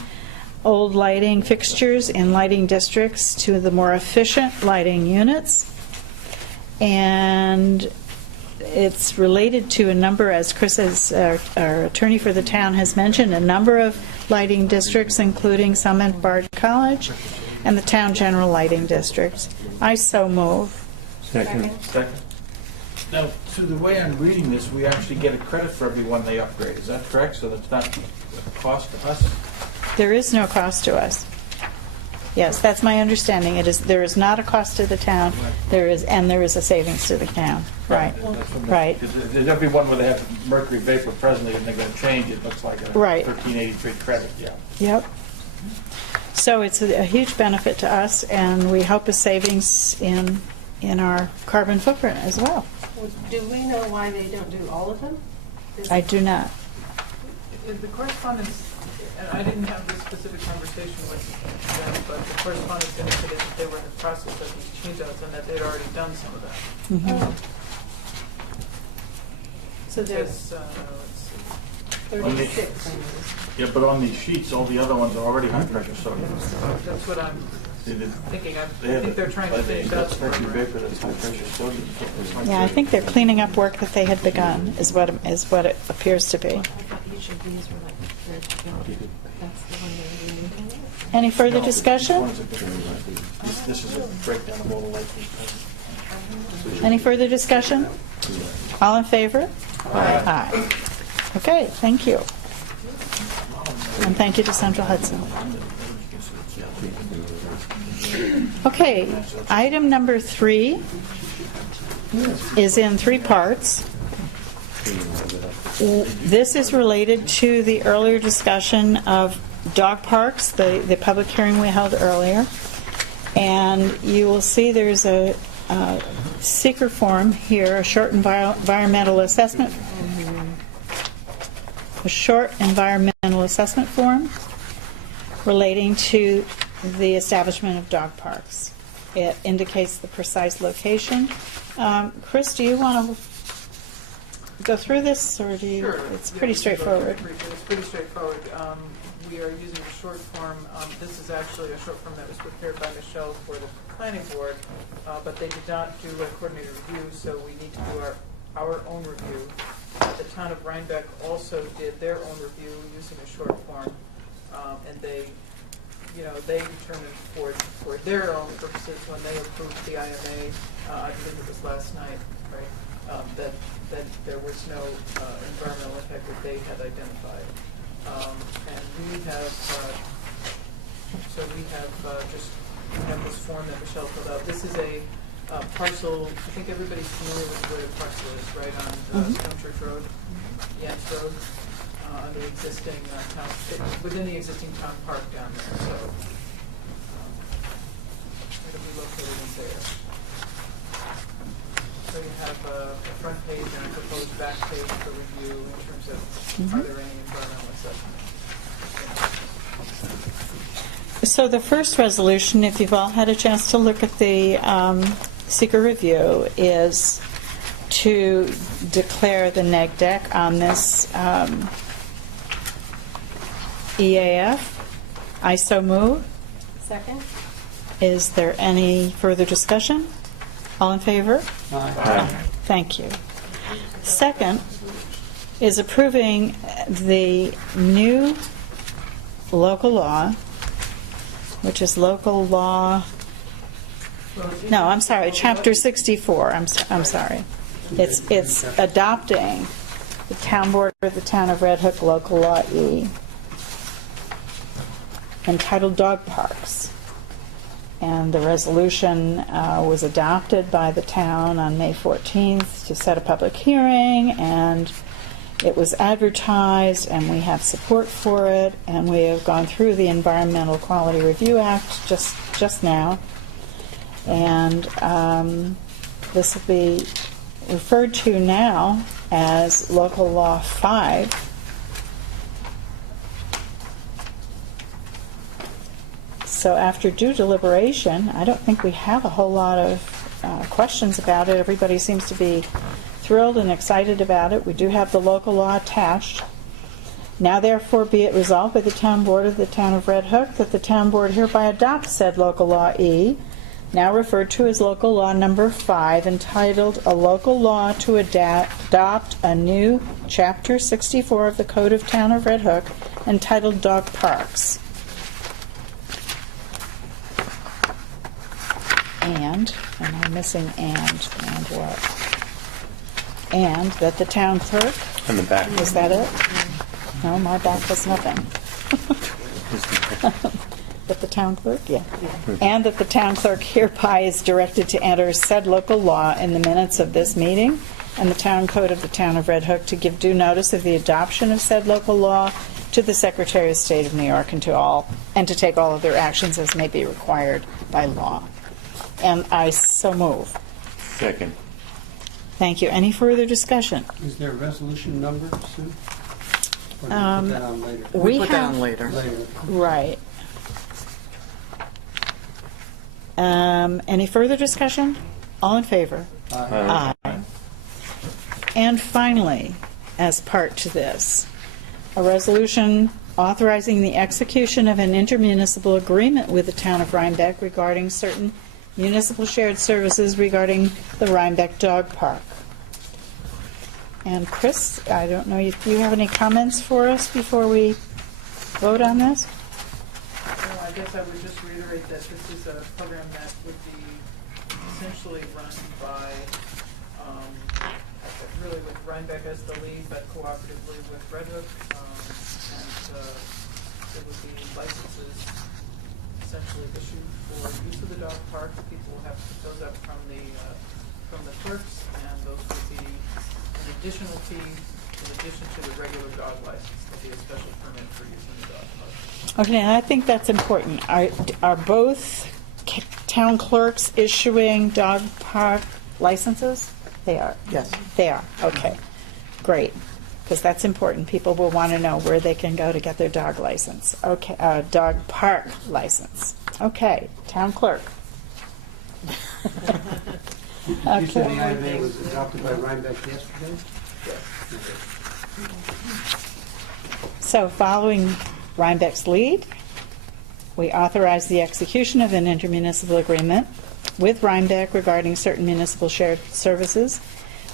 old lighting fixtures in lighting districts to the more efficient lighting units. And it's related to a number, as Chris, our attorney for the town, has mentioned, a number of lighting districts, including some at Bard College and the town general lighting districts. I so move. Second. Now, so the way I'm reading this, we actually get a credit for every one they upgrade. Is that correct? So that's not a cost to us? There is no cost to us. Yes, that's my understanding. There is not a cost to the town. There is a savings to the town. Right. Right. There's every one where they have mercury vapor presently and they're going to change it. Looks like a Right. 1383 credit, yeah. Yep. So it's a huge benefit to us, and we hope a savings in our carbon footprint as well. Do we know why they don't do all of them? I do not. The correspondence, and I didn't have this specific conversation with them, but the correspondence indicated that they were in the process of these change-outs and that they'd already done some of that. So there's Let's see. 36. Yeah, but on these sheets, all the other ones are already high pressure sodium. That's what I'm thinking. I They think they're trying to finish out. That's mercury vapor, that's high pressure sodium. Yeah, I think they're cleaning up work that they had begun, is what it appears to be. I thought each of these were like prepared to go. That's the one they're removing. Any further discussion? This is a breakdown of all the lights. Any further discussion? All in favor? Aye. Okay, thank you. And thank you to Central Hudson. Okay, item number 3 is in 3 parts. This is related to the earlier discussion of dog parks, the public hearing we held earlier. And you will see there's a seeker form here, a short environmental assessment form relating to the establishment of dog parks. It indicates the precise location. Chris, do you want to go through this, or do you? Sure. It's pretty straightforward. It's pretty straightforward. We are using a short form. This is actually a short form that was prepared by Michelle for the planning board, but they did not do a coordinated review, so we need to do our own review. The town of Rhinebeck also did their own review using a short form, and they determined for their own purposes when they approved the IMA, I believe it was last night, right, that there was no environmental impact that they had identified. And we have this form that Michelle filled out. This is a parcel. I think everybody's familiar with where the parcel is, right on Stone Church Road, Yance Road, under the existing town, within the existing town park down there. So it'll be located in there. So you have a front page and a proposed back page for review in terms of are there any environmental assessments. So the first resolution, if you've all had a chance to look at the seeker review, is to declare the neg deck on this EAF. I so move. Second? Is there any further discussion? All in favor? Aye. Thank you. Second is approving the new local law, which is local law, no, I'm sorry, Chapter 64. I'm sorry. It's adopting the Town Board of the Town of Red Hook Local Law E, entitled Dog Parks. And the resolution was adopted by the town on May 14th to set a public hearing, and it was advertised, and we have support for it, and we have gone through the Environmental Quality Review Act just now. And this will be referred to now as Local Law 5. So after due deliberation, I don't think we have a whole lot of questions about it. Everybody seems to be thrilled and excited about it. We do have the local law attached. Now therefore be it resolved by the Town Board of the Town of Red Hook that the Town Board hereby adopts said Local Law E, now referred to as Local Law Number 5, entitled A Local Law to Adopt a New Chapter 64 of the Code of Town of Red Hook, entitled Dog Parks. And I'm missing and what? And that the town clerk, On the back. is that it? No, my back has nothing. But the town clerk, yeah. And that the town clerk hereby is directed to enter said local law in the minutes of this meeting and the town code of the Town of Red Hook, to give due notice of the adoption of said local law to the Secretary of State of New York, and to take all other actions as may be required by law. And I so move. Second. Thank you. Any further discussion? Is there a resolution number, Sue? Or do you put that on later? We put that on later. Later. Right. Any further discussion? All in favor? Aye. Aye. And finally, as part to this, a resolution authorizing the execution of an intermunicipal agreement with the town of Rhinebeck regarding certain municipal shared services regarding the Rhinebeck Dog Park. And Chris, I don't know if you have any comments for us before we vote on this? Well, I guess I would just reiterate that this is a program that would be essentially run by, really with Rhinebeck as the lead, but cooperatively with Red Hook. And it would be licenses essentially issued for use of the dog park. People will have to pick those up from the clerks, and those would be an additional fee in addition to the regular dog license. There'll be a special permit for using the dog park. Okay, and I think that's important. Are both town clerks issuing dog park licenses? They are. Yes. They are. Okay, great. Because that's important. People will want to know where they can go to get their dog license. Okay, dog park license. Okay, town clerk. You said the IMA was adopted by Rhinebeck yesterday? So following Rhinebeck's lead, we authorize the execution of an intermunicipal agreement with Rhinebeck regarding certain municipal shared services.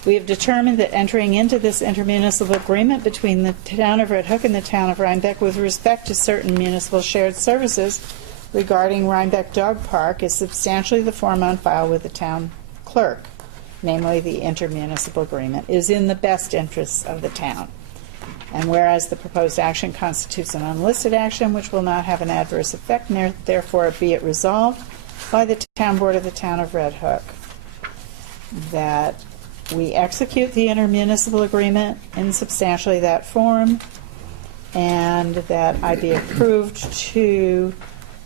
We have determined that entering into this intermunicipal agreement between the town of Red Hook and the town of Rhinebeck with respect to certain municipal shared services regarding Rhinebeck Dog Park is substantially the form on file with the town clerk, namely the intermunicipal agreement, is in the best interests of the town. And whereas the proposed action constitutes an unlisted action which will not have an adverse effect, therefore be it resolved by the Town Board of the Town of Red Hook that we execute the intermunicipal agreement in substantially that form, and that I be approved to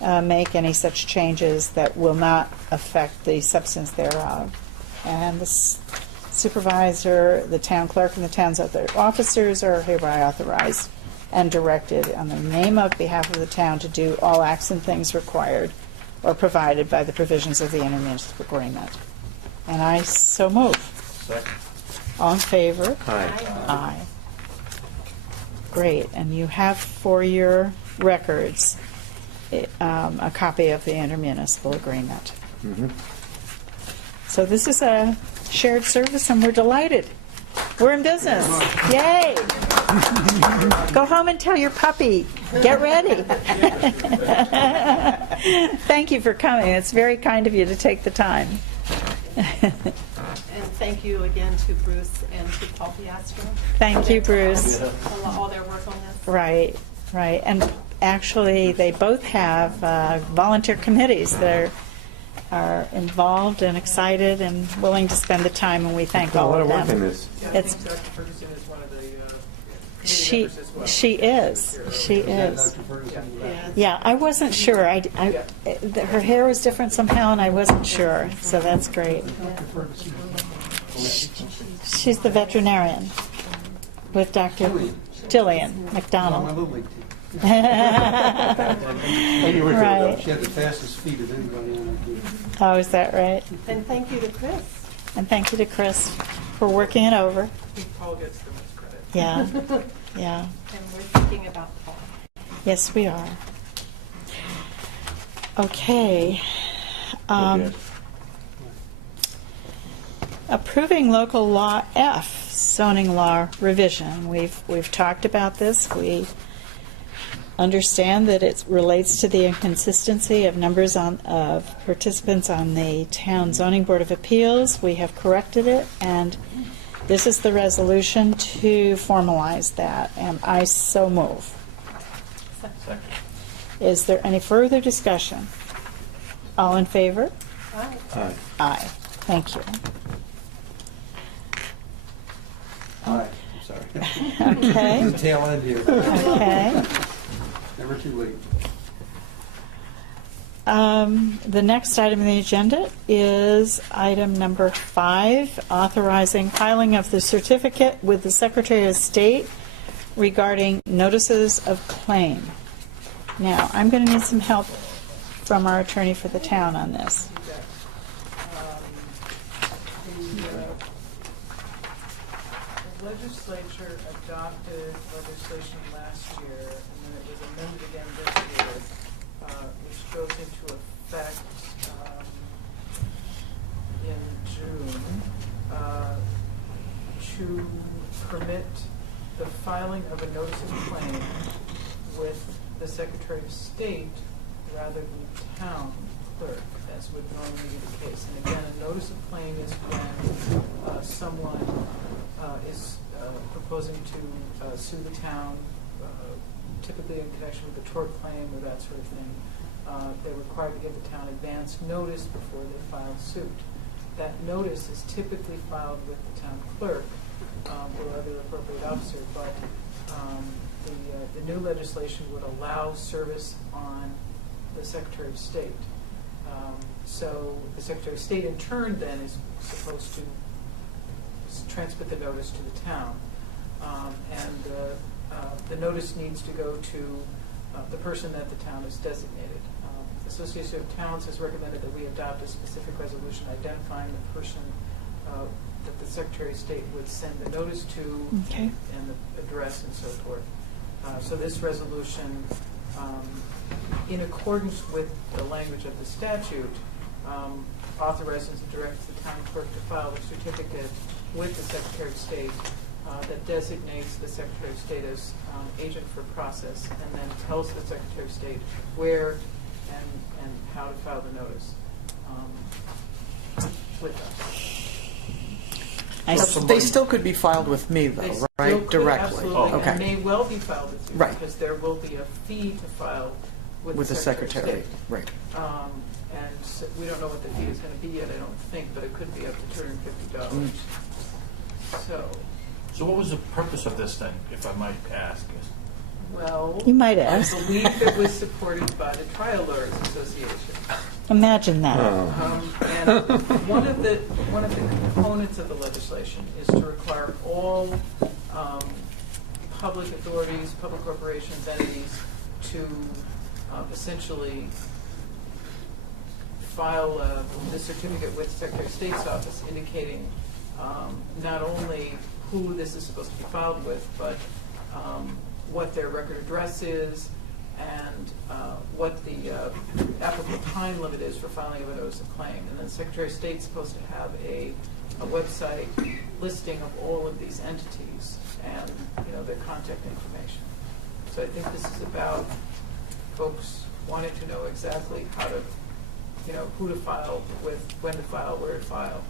make any such changes that will not affect the substance thereof. And the supervisor, the town clerk, and the town's other officers are hereby authorized and directed on the name of behalf of the town to do all acts and things required or provided by the provisions of the intermunicipal agreement. And I so move. Second. All in favor? Aye. Aye. Great. And you have for your records a copy of the intermunicipal agreement. Mhm. So this is a shared service, and we're delighted. We're in business. Yay! Go home and tell your puppy. Get ready. Thank you for coming. It's very kind of you to take the time. And thank you again to Bruce and to Paul Piastro. Thank you, Bruce. For all their work on this. Right, right. And actually, they both have volunteer committees that are involved and excited and willing to spend the time, and we thank A all lot of of work in them. this. Yeah, I It's- think Dr. Ferguson is one of the committee She, members as well. she is, she is. Dr. Ferguson? Yeah. Yeah, I wasn't sure. Her hair was different somehow, and I wasn't sure, so that's great. Dr. Ferguson. She's the veterinarian with Dr. Jillian On my McDonald. Little League team. You were Right. She had the fastest feet of anybody on the team. Oh, is that right? And thank you to Chris. And thank you to Chris for working it over. I think Paul gets the most credit. Yeah, yeah. And we're thinking about Paul. Yes, we are. Okay. Okay. Approving local law F, zoning law revision. We've talked about this. We understand that it relates to the inconsistency of numbers of participants on the town zoning board of appeals. We have corrected it, and this is the resolution to formalize that, and I so move. Second. Is there any further discussion? All in favor? All right. Aye. Aye. Thank you. All right, I'm sorry. Okay. The tail end here. Okay. Never too late. The next item on the agenda is item number 5, authorizing filing of the certificate with the Secretary of State regarding notices of claim. Now, I'm going to need some help from our attorney for the town on this. The legislature adopted legislation last year, and then it was amended again this year, which goes into effect in June, to permit the filing of a notice of claim with the Secretary of State rather than the town clerk, as would normally be the case. And again, a notice of claim is when someone is proposing to sue the town, typically in connection with a tort claim or that sort of thing. They're required to give the town advance notice before they file suit. That notice is typically filed with the town clerk or other appropriate officer, but the new legislation would allow service on the Secretary of State. So the Secretary of State in turn then is supposed to transmit the notice to the town. And the notice needs to go to the person that the town has designated. The Association of Towns has recommended that we adopt a specific resolution identifying the person that the Secretary of State would send the notice to Okay. and the address and so forth. So this resolution, in accordance with the language of the statute, authorizes and directs the town clerk to file a certificate with the Secretary of State that designates the Secretary of State as agent for process, and then tells the Secretary of State where and how to file the notice with us. They still could be filed with me, They though, still right? could, Directly. absolutely, Okay. and may well be filed with you, Right. because there will be a fee to file with With the the Secretary of secretary, State. right. And so we don't know what the fee is going to be yet, I don't think, but it could be up to $250. So what was the purpose of this thing, if I might ask? Well, You might I ask. believe it was supported by the Trial Lawyers Association. Imagine that. Oh. And one of the components of the legislation is to require all public authorities, public corporations, entities to essentially file the certificate with the Secretary of State's office indicating not only who this is supposed to be filed with, but what their record address is, and what the applicable time limit is for filing of a notice of claim. And then the Secretary of State's supposed to have a website listing of all of these entities and, you know, their contact information. So I think this is about folks wanting to know exactly how to, you know, who to file with, when to file, where to file.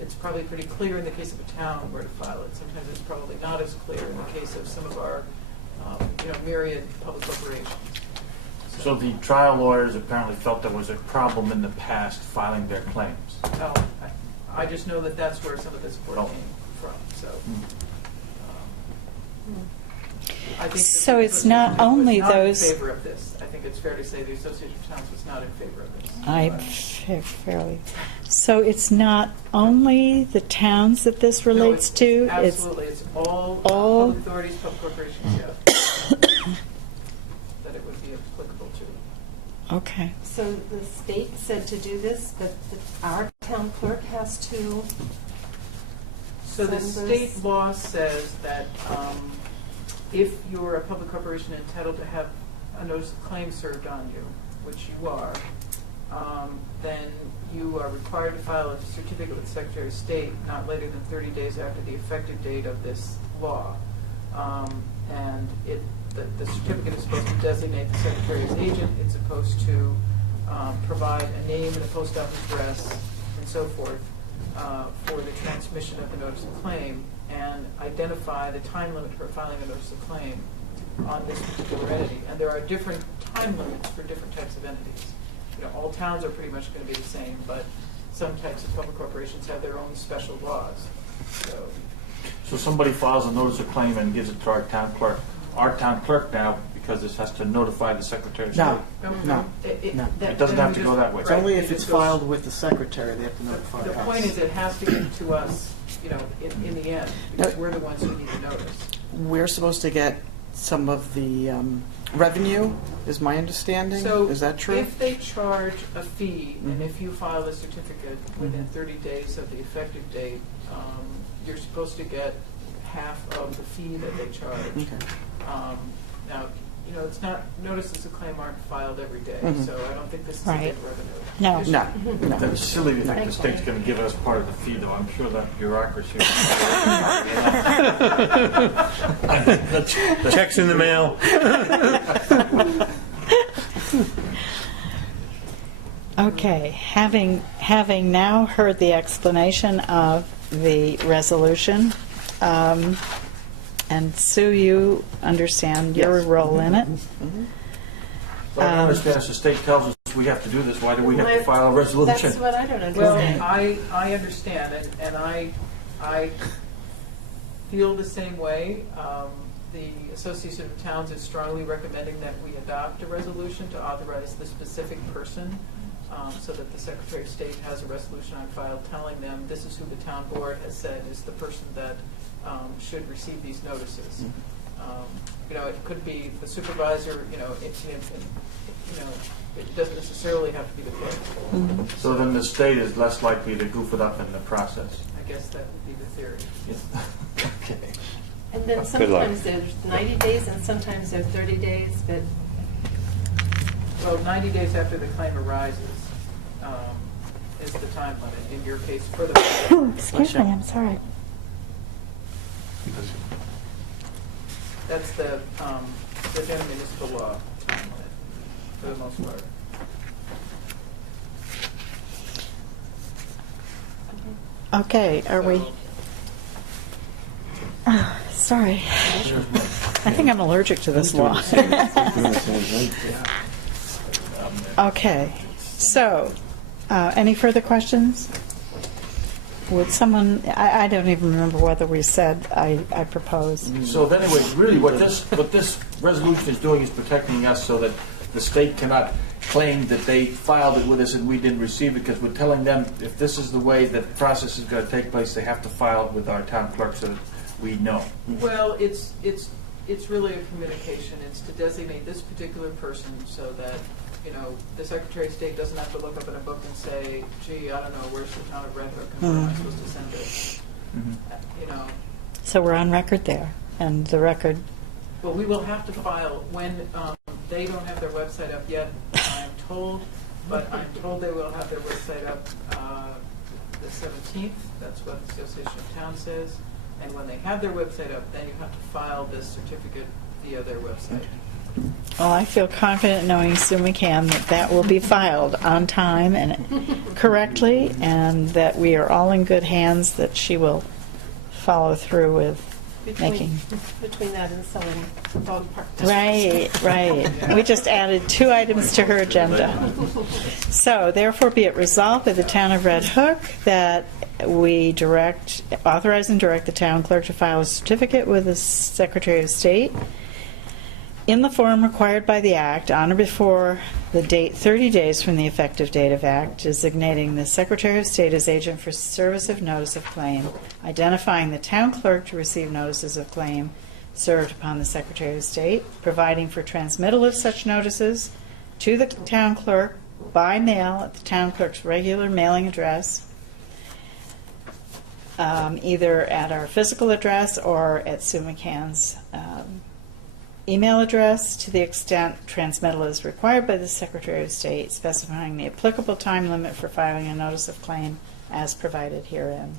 It's probably pretty clear in the case of a town where to file it. Sometimes it's probably not as clear in the case of some of our, you know, myriad public corporations. So the trial lawyers apparently felt there was a problem in the past filing their claims. I just know that that's where some of this work came from, so. I think So the it's not only was not those- in favor of this. I think it's fair to say the Association of Towns was not in favor of this. Fairly. So it's not only the towns that this No, relates it's- to? Absolutely, it's all all- public authorities, public corporations, yeah. That it would be applicable to. Okay. So the state said to do this, but our town clerk has to. So the send state this- law says that if you're a public corporation entitled to have a notice of claim served on you, which you are, then you are required to file a certificate with the Secretary of State not later than 30 days after the effective date of this law. And the certificate is supposed to designate the Secretary as agent. It's supposed to provide a name and a post office address and so forth for the transmission of the notice of claim, and identify the time limit for filing a notice of claim on this particular entity. And there are different time limits for different types of entities. You know, all towns are pretty much going to be the same, but some types of public corporations have their own special laws. So somebody files a notice of claim and gives it to our town clerk. Our town clerk now, because this has to notify the Secretary of State. No, no. It doesn't have to go that way. It's only if it's filed with the secretary, they have to notify The us. point is, it has to get to us, you know, in the end, because we're the ones who need the notice. We're supposed to get some of the revenue, is my understanding. So Is that true? if they charge a fee, and Mhm. if you file a certificate within 30 days of the effective date, you're supposed to get half of the fee that they charge. Okay. Now, you know, it's not, notices of claim aren't filed every day, Mhm. so I don't think this is a Right. big revenue. No. issue. No, no. That's silly to think Thank the state's you. going to give us part of the fee, though. I'm sure that bureaucracy. Checks in the mail. Okay, having now heard the explanation of the resolution, and Sue, you understand your Yes. role in it. But I don't understand, if the state tells us we have to do this, why do we have to file a resolution? That's what I don't Well, understand. I understand, and I feel the same way. The Association of Towns is strongly recommending that we adopt a resolution to authorize the specific person, so that the Secretary of State has a resolution on file telling them this is who the town board has said is the person that should receive these notices. You know, it could be the supervisor, you know, it doesn't necessarily have to be the clerk. So then the state is less likely to goof it up in the process. I guess that would be the theory. Okay. And then Good luck. sometimes there's 90 days and sometimes there's 30 days, but Well, 90 days after the claim arises is the time limit, in your case, for the... Excuse me, I'm sorry. That's the general municipal law time limit, for the most part. Okay, are we? So- Sorry. I think I'm allergic to this law. Okay, so, any further questions? Would someone, I don't even remember whether we said I propose. So then anyway, really what this resolution is doing is protecting us so that the state cannot claim that they filed it with us and we didn't receive it, because we're telling them if this is the way that the process is going to take place, they have to file it with our town clerk so that we know. Well, it's really a communication. It's to designate this particular person so that, you know, the Secretary of State doesn't have to look up in a book and say, gee, I don't know, where's the town of Red Hook and where am I supposed to send it? You know, So we're on record there, and the record Well, we will have to file when they don't have their website up yet, I'm told, but I'm told they will have their website up the 17th. That's what the Association of Towns says. And when they have their website up, then you have to file this certificate via their website. Well, I feel confident knowing Sue McCann that that will be filed on time and correctly, and that we are all in good hands, that she will follow through with making. Between that and selling dog park. Right, right. We just added 2 items to her agenda. So therefore be it resolved by the Town of Red Hook that we authorize and direct the town clerk to file a certificate with the Secretary of State in the form required by the Act on or before the date 30 days from the effective date of Act, designating the Secretary of State as agent for service of notice of claim, identifying the town clerk to receive notices of claim served upon the Secretary of State, providing for transmittal of such notices to the town clerk by mail at the town clerk's regular mailing address, either at our physical address or at Sue McCann's email address, to the extent transmittal is required by the Secretary of State, specifying the applicable time limit for filing a notice of claim as provided herein.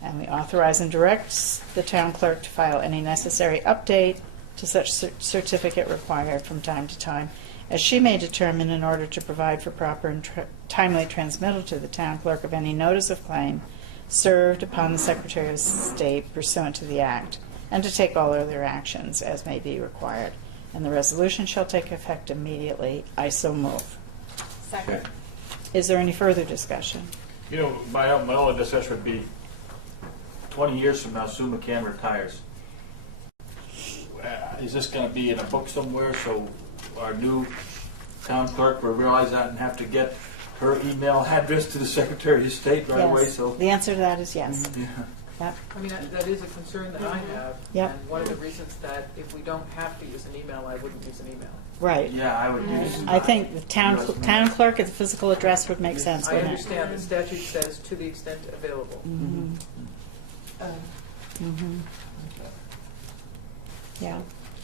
And we authorize and direct the town clerk to file any necessary update to such certificate required from time to time, as she may determine, in order to provide for proper and timely transmittal to the town clerk of any notice of claim served upon the Secretary of State pursuant to the Act, and to take all other actions as may be required. And the resolution shall take effect immediately. I so move. Second. Is there any further discussion? You know, my only discussion would be 20 years from now, Sue McCann retires. Is this going to be in a book somewhere so our new town clerk will realize that and have to get her email address to the Secretary of State right away? Yes. So The answer to that is yes. yeah. Yep. I mean, that is a concern that I have. Yep. And one of the reasons that if we don't have to use an email, I wouldn't use an email. Right. Yeah, I would use. I think the town clerk at the physical address would make sense, I wouldn't it? understand the statute says to the extent available. Mm-hmm. Mm-hmm. Yeah,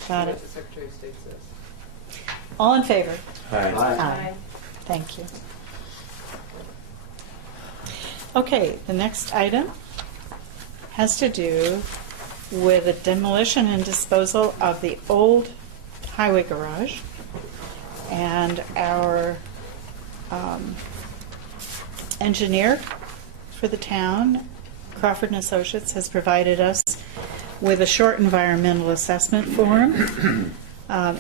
got What it. the Secretary of State says. All in favor? Aye. Aye. Thank you. Okay, the next item has to do with the demolition and disposal of the old highway garage. And our engineer for the town, Crawford and Associates, has provided us with a short environmental assessment form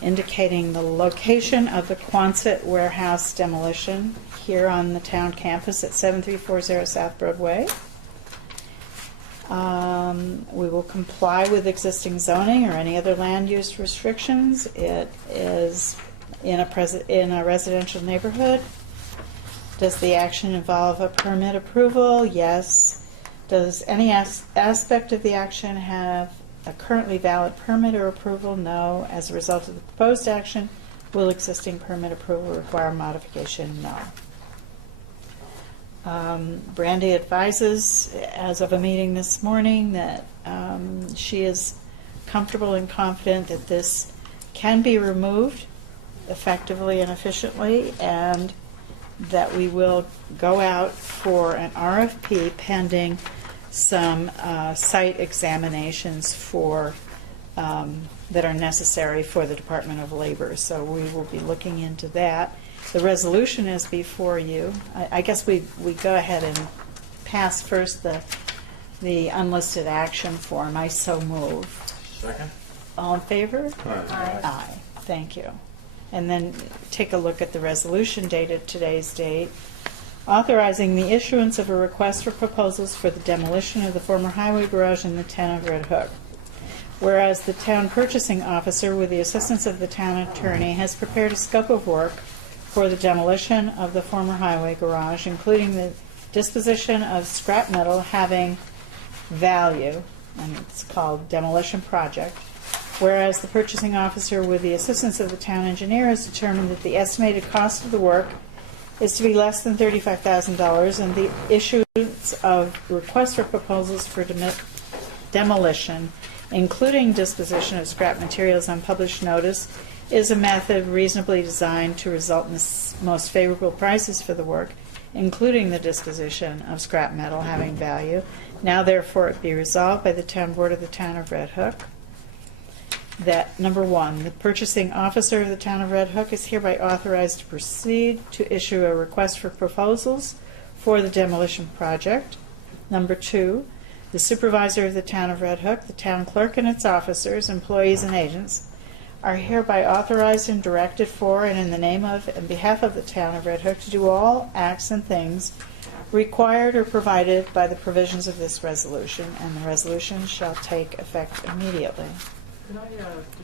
indicating the location of the Quonset warehouse demolition here on the town campus at 7340 South Broadway. We will comply with existing zoning or any other land use restrictions. It is in a residential neighborhood. Does the action involve a permit approval? Yes. Does any aspect of the action have a currently valid permit or approval? No. As a result of the proposed action, will existing permit approval require modification? No. Brandy advises, as of a meeting this morning, that she is comfortable and confident that this can be removed effectively and efficiently, and that we will go out for an RFP pending some site examinations for that are necessary for the Department of Labor. So we will be looking into that. The resolution is before you. I guess we go ahead and pass first the unlisted action form. I so move. Second? All in favor? Aye. Aye. Thank you. And then take a look at the resolution dated today's date, authorizing the issuance of a request for proposals for the demolition of the former highway garage in the town of Red Hook. Whereas the town purchasing officer, with the assistance of the town attorney, has prepared a scope of work for the demolition of the former highway garage, including the disposition of scrap metal having value, and it's called Demolition Project. Whereas the purchasing officer, with the assistance of the town engineer, has determined that the estimated cost of the work is to be less than $35,000, and the issuance of requests for proposals for demolition including disposition of scrap materials on published notice, is a method reasonably designed to result in the most favorable prices for the work, including the disposition of scrap metal having value. Now therefore it be resolved by the Town Board of the Town of Red Hook that, number one, the purchasing officer of the Town of Red Hook is hereby authorized to proceed to issue a request for proposals for the demolition project. Number two, the supervisor of the Town of Red Hook, the town clerk and its officers, employees, and agents are hereby authorized and directed for and in the name of and behalf of the Town of Red Hook to do all acts and things required or provided by the provisions of this resolution, and the resolution shall take effect immediately. Can I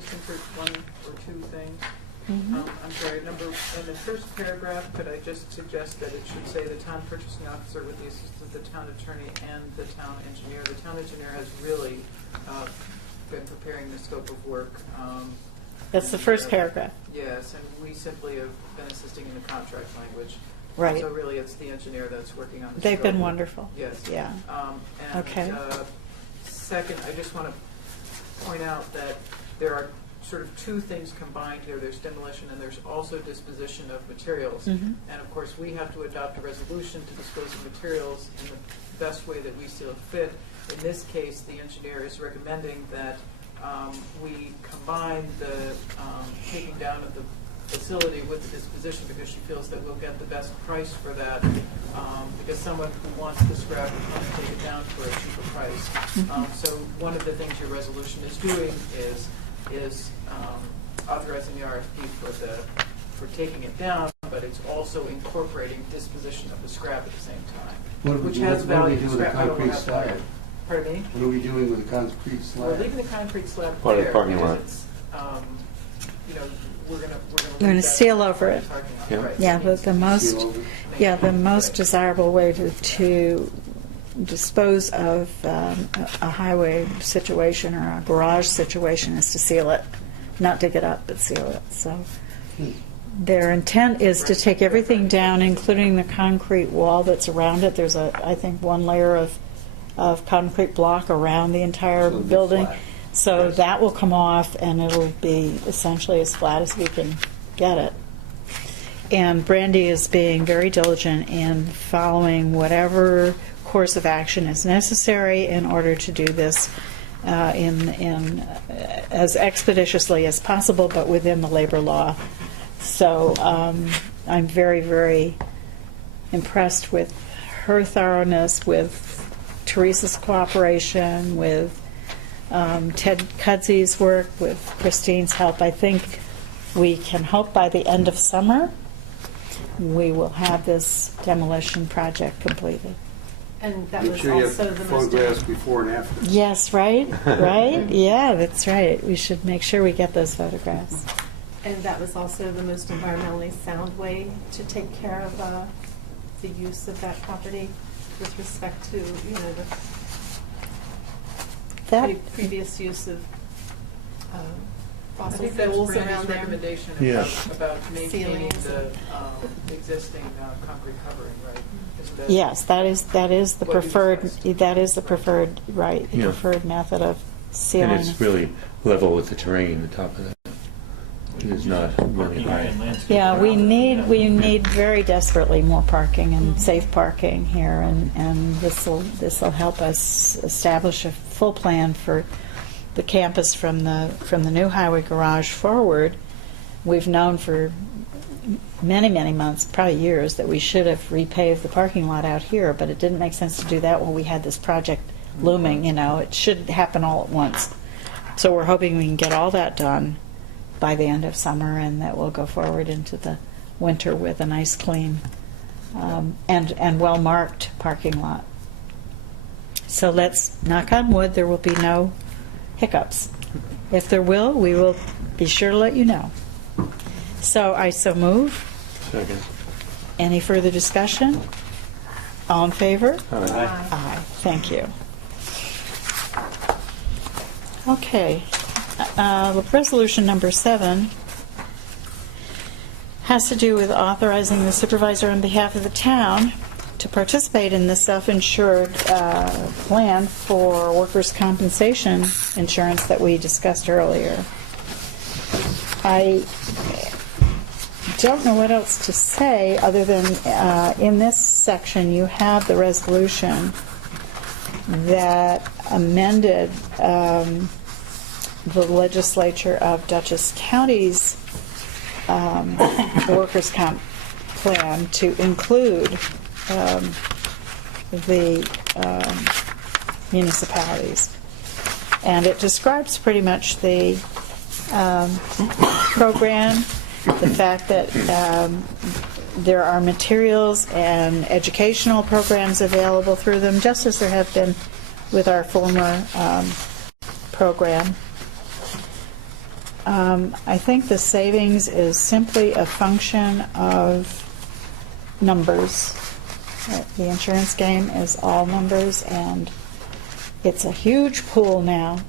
just insert one or two things? Mhm. I'm sorry, in the first paragraph, could I just suggest that it should say the town purchasing officer with the assistance of the town attorney and the town engineer? The town engineer has really been preparing the scope of work. That's the first paragraph. Yes, and we simply have been assisting in the contract language. Right. So really, it's the engineer that's working on the They've been scope. wonderful. Yes. Yeah. And Okay. second, I just want to point out that there are sort of two things combined here. There's demolition and there's also disposition of materials. Mhm. And of course, we have to adopt a resolution to dispose of materials in the best way that we see fit. In this case, the engineer is recommending that we combine the taking down of the facility with the disposition, because she feels that we'll get the best price for that, because someone who wants the scrap will want to take it down for a cheaper price. So one of the things your resolution is doing is authorizing the RFP for taking it down, but it's also incorporating disposition of the scrap at the same time, which has value. What do we do with the Scrap metal will concrete have slab? value. Pardon me? What are we doing with the concrete We're slab? leaving the concrete slab Part of the there parking because lot. it's, you know, we're gonna We're gonna leave that seal over it. parking lot, Yeah. right. Yeah, but the most, Seal over? yeah, the most desirable way to dispose of a highway situation or a garage situation is to seal it, not dig it up, but seal it. So their intent is to take everything down, including the concrete wall that's around it. There's I think, one layer of concrete block around the entire So it'll be building. flat. So Yes. that will come off, and it'll be essentially as flat as we can get it. And Brandy is being very diligent in following whatever course of action is necessary in order to do this in as expeditiously as possible, but within the labor law. So I'm very, very impressed with her thoroughness, with Teresa's cooperation, with Ted Cudzie's work, with Christine's help. I think we can hope by the end of summer we will have this demolition project completed. And that Make was sure you also have the most. photographs before and after. Yes, right? Right? Yeah, that's right. We should make sure we get those photographs. And that was also the most environmentally sound way to take care of the use of that property with respect to, you know, the That, previous use of I fossil think that's fuels Brandy's around there. recommendation Yeah. about maintaining Ceilings the existing concrete covering, right? Isn't that- yes, that is the What you preferred, discussed. that is the preferred, right, the Yeah. preferred method of And sealing. it's really level with the terrain, the top of that. It is not really Parking high. and landscape Yeah, we around it. need very desperately more parking and safe parking here, and this'll help us establish a full plan for the campus from the new highway garage forward. We've known for many, many months, probably years, that we should have repaved the parking lot out here, but it didn't make sense to do that when we had this project looming, you know. It should happen all at once. So we're hoping we can get all that done by the end of summer, and that we'll go forward into the winter with a nice, clean, and well-marked parking lot. So let's knock on wood, there will be no hiccups. If there will, we will be sure to let you know. So I so move. Second. Any further discussion? All in favor? Aye. Aye. Thank you. Okay. Resolution number 7 has to do with authorizing the supervisor on behalf of the town to participate in the self-insured plan for workers' compensation insurance that we discussed earlier. I don't know what else to say other than in this section you have the resolution that amended the legislature of Dutchess County's workers' comp plan to include the municipalities. And it describes pretty much the program, the fact that there are materials and educational programs available through them, just as there have been with our former program. I think the savings is simply a function of numbers. The insurance game is all numbers, and it's a huge pool now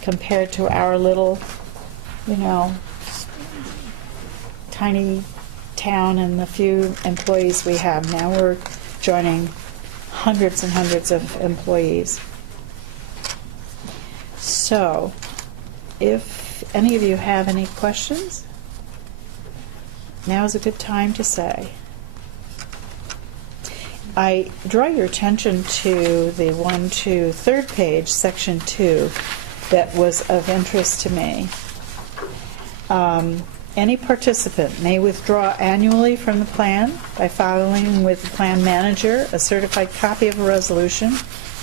compared to our little, tiny town and the few employees we have. Now we're joining hundreds and hundreds of employees. So, if any of you have any questions, now is a good time to say. I draw your attention to the 1 to 3rd page, section 2, that was of interest to me. Any participant may withdraw annually from the plan by filing with the plan manager a certified copy of a resolution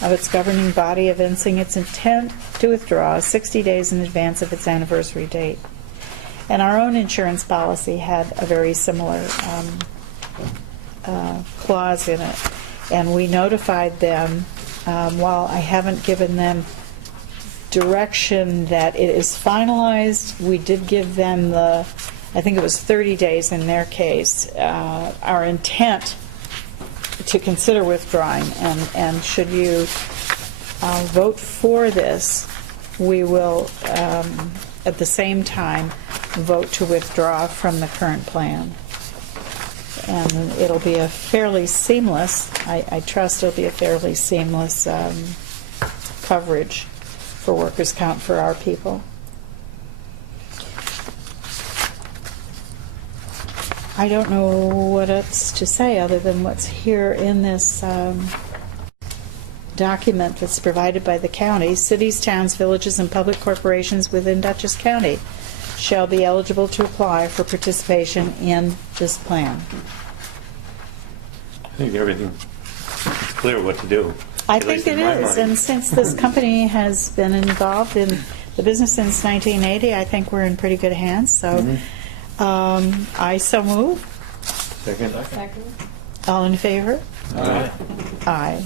of its governing body evincing its intent to withdraw 60 days in advance of its anniversary date. And our own insurance policy had a very similar clause in it. And we notified them, while I haven't given them direction that it is finalized, we did give them I think it was 30 days in their case, our intent to consider withdrawing. And should you vote for this, we will, at the same time, vote to withdraw from the current plan. And it'll be a fairly seamless, I trust it'll be a fairly seamless coverage for workers' comp for our people. I don't know what else to say other than what's here in this document that's provided by the county. Cities, towns, villages, and public corporations within Dutchess County shall be eligible to apply for participation in this plan. I think everything is clear what to do. I at think least it in my is, mind. and since this company has been involved in the business since 1980, I think we're in pretty good hands. So I so move. Second. Second. All in favor? Aye. Aye.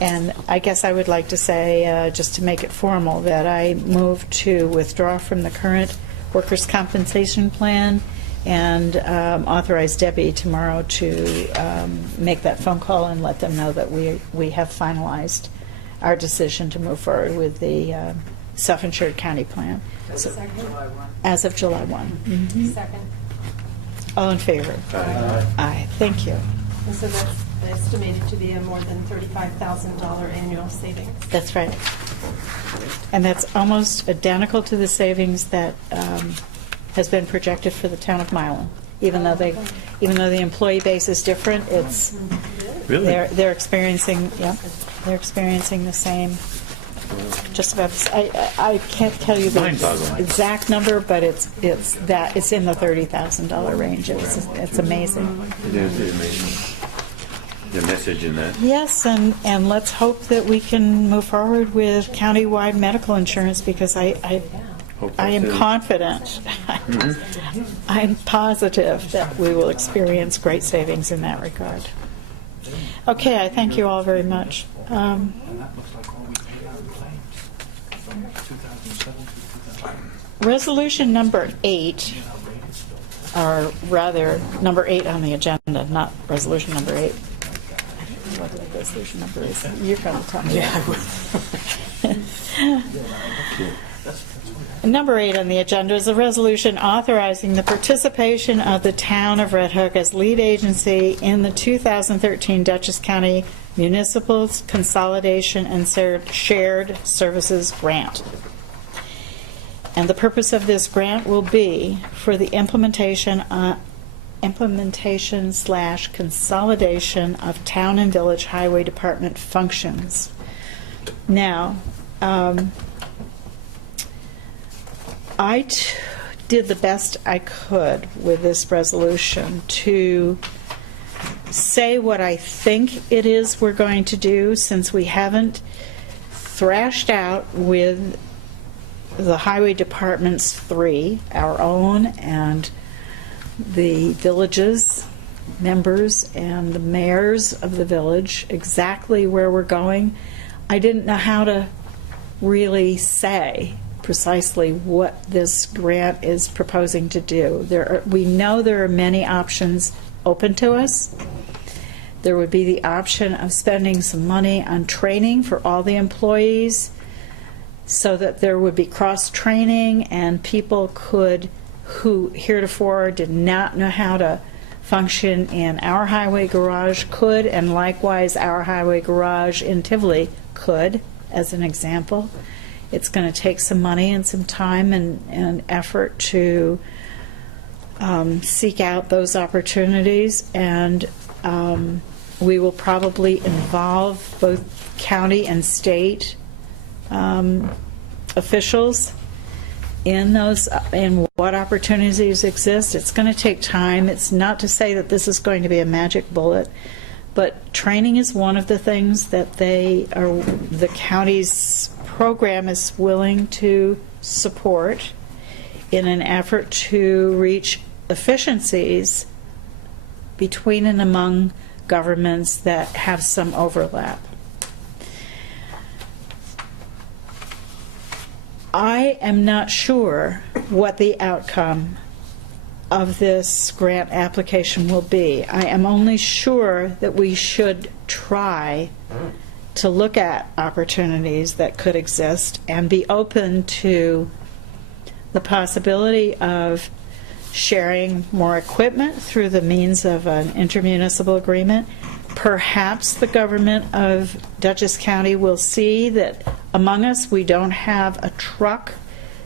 And I guess I would like to say, just to make it formal, that I move to withdraw from the current workers' compensation plan and authorize Debbie tomorrow to make that phone call and let them know that we have finalized our decision to move forward with the self-insured county plan. So, as of July 1. Mm-hmm. Second. All in favor? Aye. Aye. Thank you. And so that's estimated to be a more than $35,000 annual savings. That's right. And that's almost identical to the savings that has been projected for the town of Milan. Even though the employee base is different, it's Really? they're experiencing the same. Just about. I can't tell you the Mind-boggling. exact number, but it's in the $30,000 range. It's amazing. It is amazing. The message in that. Yes, and let's hope that we can move forward with countywide medical insurance, because I am soon. confident, I'm positive that we will experience great savings in that regard. Okay, I thank you all very much. And that looks like all we paid out in claims from 2007 to 2000. Resolution number 8, or rather, number 8 on the agenda, not resolution number 8. what the resolution number is. You're going to tell me. Number 8 on the agenda is a resolution authorizing the participation of the town of Red Hook as lead agency in the 2013 Dutchess County Municipal Consolidation and Shared Services Grant. And the purpose of this grant will be for the implementation/consolidation of town and village highway department functions. Now, I did the best I could with this resolution to say what I think it is we're going to do, since we haven't thrashed out with the highway departments 3, our own and the villages, members, and the mayors of the village, exactly where we're going. I didn't know how to really say precisely what this grant is proposing to do. We know there are many options open to us. There would be the option of spending some money on training for all the employees so that there would be cross-training and people who heretofore did not know how to function in our highway garage could, and likewise our highway garage in Tivoli could, as an example. It's going to take some money and some time and effort to seek out those opportunities, and we will probably involve both county and state officials in what opportunities exist. It's going to take time. It's not to say that this is going to be a magic bullet, but training is one of the things that the county's program is willing to support in an effort to reach efficiencies between and among governments that have some overlap. I am not sure what the outcome of this grant application will be. I am only sure that we should try to look at opportunities that could exist and be open to the possibility of sharing more equipment through the means of an intermunicipal agreement. Perhaps the government of Dutchess County will see that among us we don't have a truck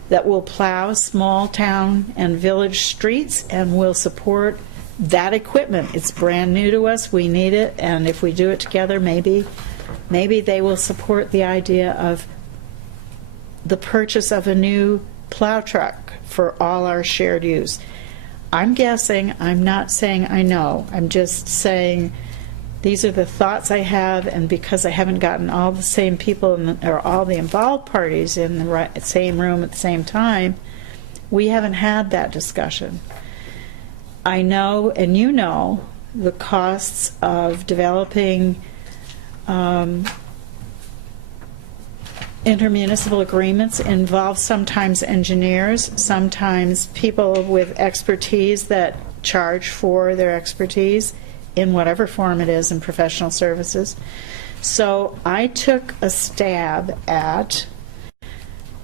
that will plow small town and village streets, and will support that equipment. It's brand new to us, we need it, and if we do it together, maybe they will support the idea of the purchase of a new plow truck for all our shared use. I'm guessing, I'm not saying I know, I'm just saying these are the thoughts I have, and because I haven't gotten all the same people or all the involved parties in the same room at the same time, we haven't had that discussion. I know, and you know, the costs of developing intermunicipal agreements involve sometimes engineers, sometimes people with expertise that charge for their expertise in whatever form it is in professional services. So I took a stab at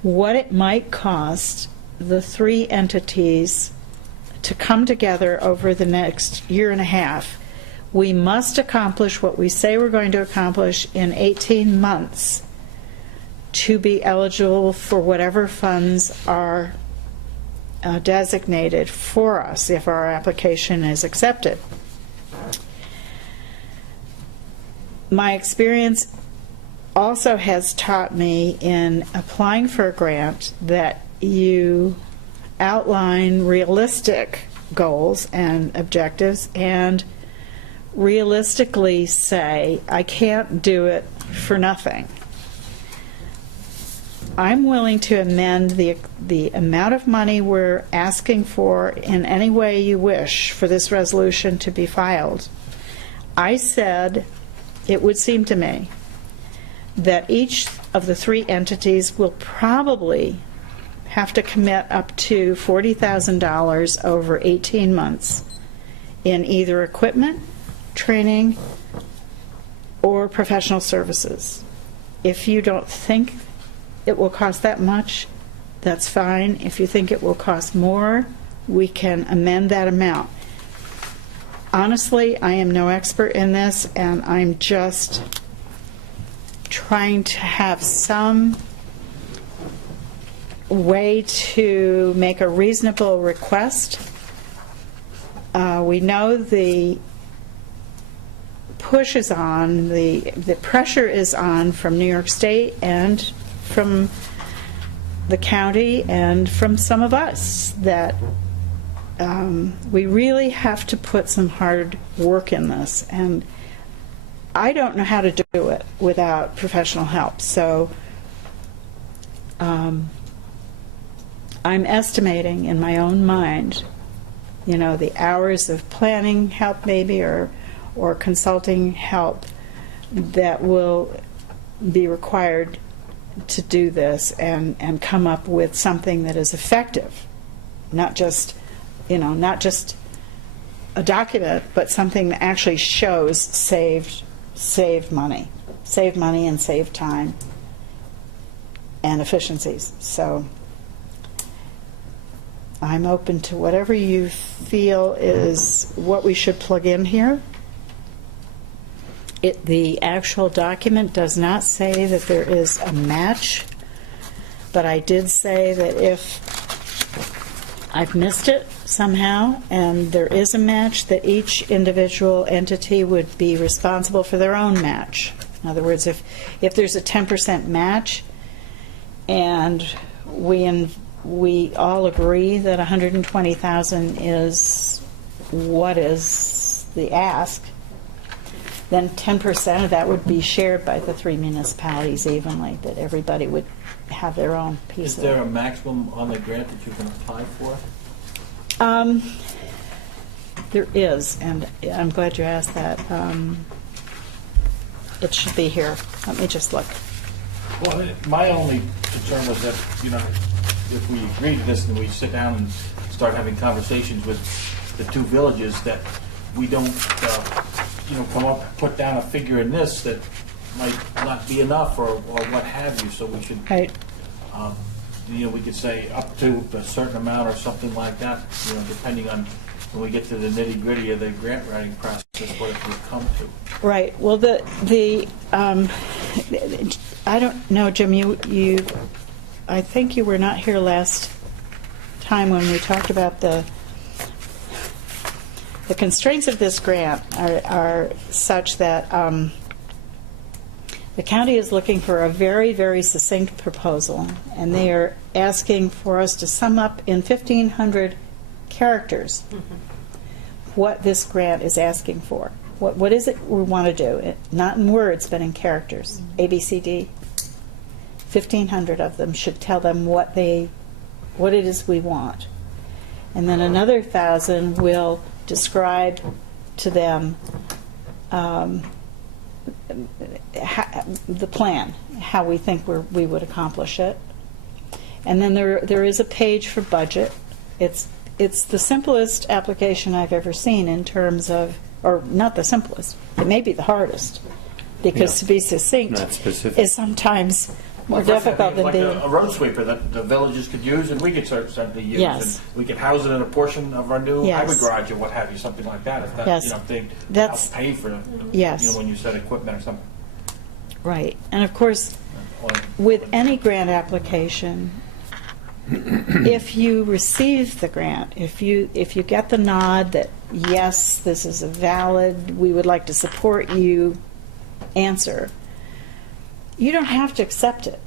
what it might cost the 3 entities to come together over the next year and a half. We must accomplish what we say we're going to accomplish in 18 months to be eligible for whatever funds are designated for us if our application is accepted. My experience also has taught me in applying for a grant that you outline realistic goals and objectives and realistically say, I can't do it for nothing. I'm willing to amend the amount of money we're asking for in any way you wish for this resolution to be filed. I said it would seem to me that each of the 3 entities will probably have to commit up to $40,000 over 18 months in either equipment, training, or professional services. If you don't think it will cost that much, that's fine. If you think it will cost more, we can amend that amount. Honestly, I am no expert in this, and I'm just trying to have some way to make a reasonable request. We know the push is on, the pressure is on from New York State and from the county and from some of us that we really have to put some hard work in this. And I don't know how to do it without professional help. So I'm estimating in my own mind, you know, the hours of planning help maybe or consulting help that will be required to do this and come up with something that is effective, not just, you know, not just a document, but something that actually shows saved money and saved time and efficiencies. So I'm open to whatever you feel is what we should plug in here. The actual document does not say that there is a match, but I did say that if I've missed it somehow and there is a match, that each individual entity would be responsible for their own match. In other words, if there's a 10% match and we all agree that $120,000 is what is the ask, then 10% of that would be shared by the 3 municipalities evenly, that everybody would have their own piece Is of there it. a maximum on the grant that you can apply for? There is, and I'm glad you asked that. It should be here. Let me just look. Well, my only concern was that, you know, if we agree to this and we sit down and start having conversations with the two villages, that we don't, you know, come up, put down a figure in this that might not be enough or what have you. So we should, Right. you know, we could say up to a certain amount or something like that, you know, depending on when we get to the nitty gritty of the grant writing process, what it would come to. Right. Well, I don't know, Jim, you I think you were not here last time when we talked about the constraints of this grant are such that the county is looking for a very, very succinct proposal, and they are asking for us to sum up in 1,500 characters what this grant is asking for. What is it we want to do? Not in words, but in characters. A, B, C, D. 1,500 of them should tell them what it is we want. And then another 1,000 will describe to them the plan, how we think we would accomplish it. And then there is a page for budget. It's the simplest application I've ever seen in terms of, or not the simplest, it may be the hardest, because to be succinct Not specific. is sometimes more Well, first, I difficult think than it's being... like a road sweeper that the villages could use and we could certainly use. Yes. And we could house it in a portion of our new Yes. highway garage or what have you, something like that. If that, Yes. you know, if they That's- help pay for, Yes. you know, when you said equipment or something. Right. And of course, Or- with any grant application, if you receive the grant, if you get the nod that, yes, this is a valid, we would like to support you answer, you don't have to accept it.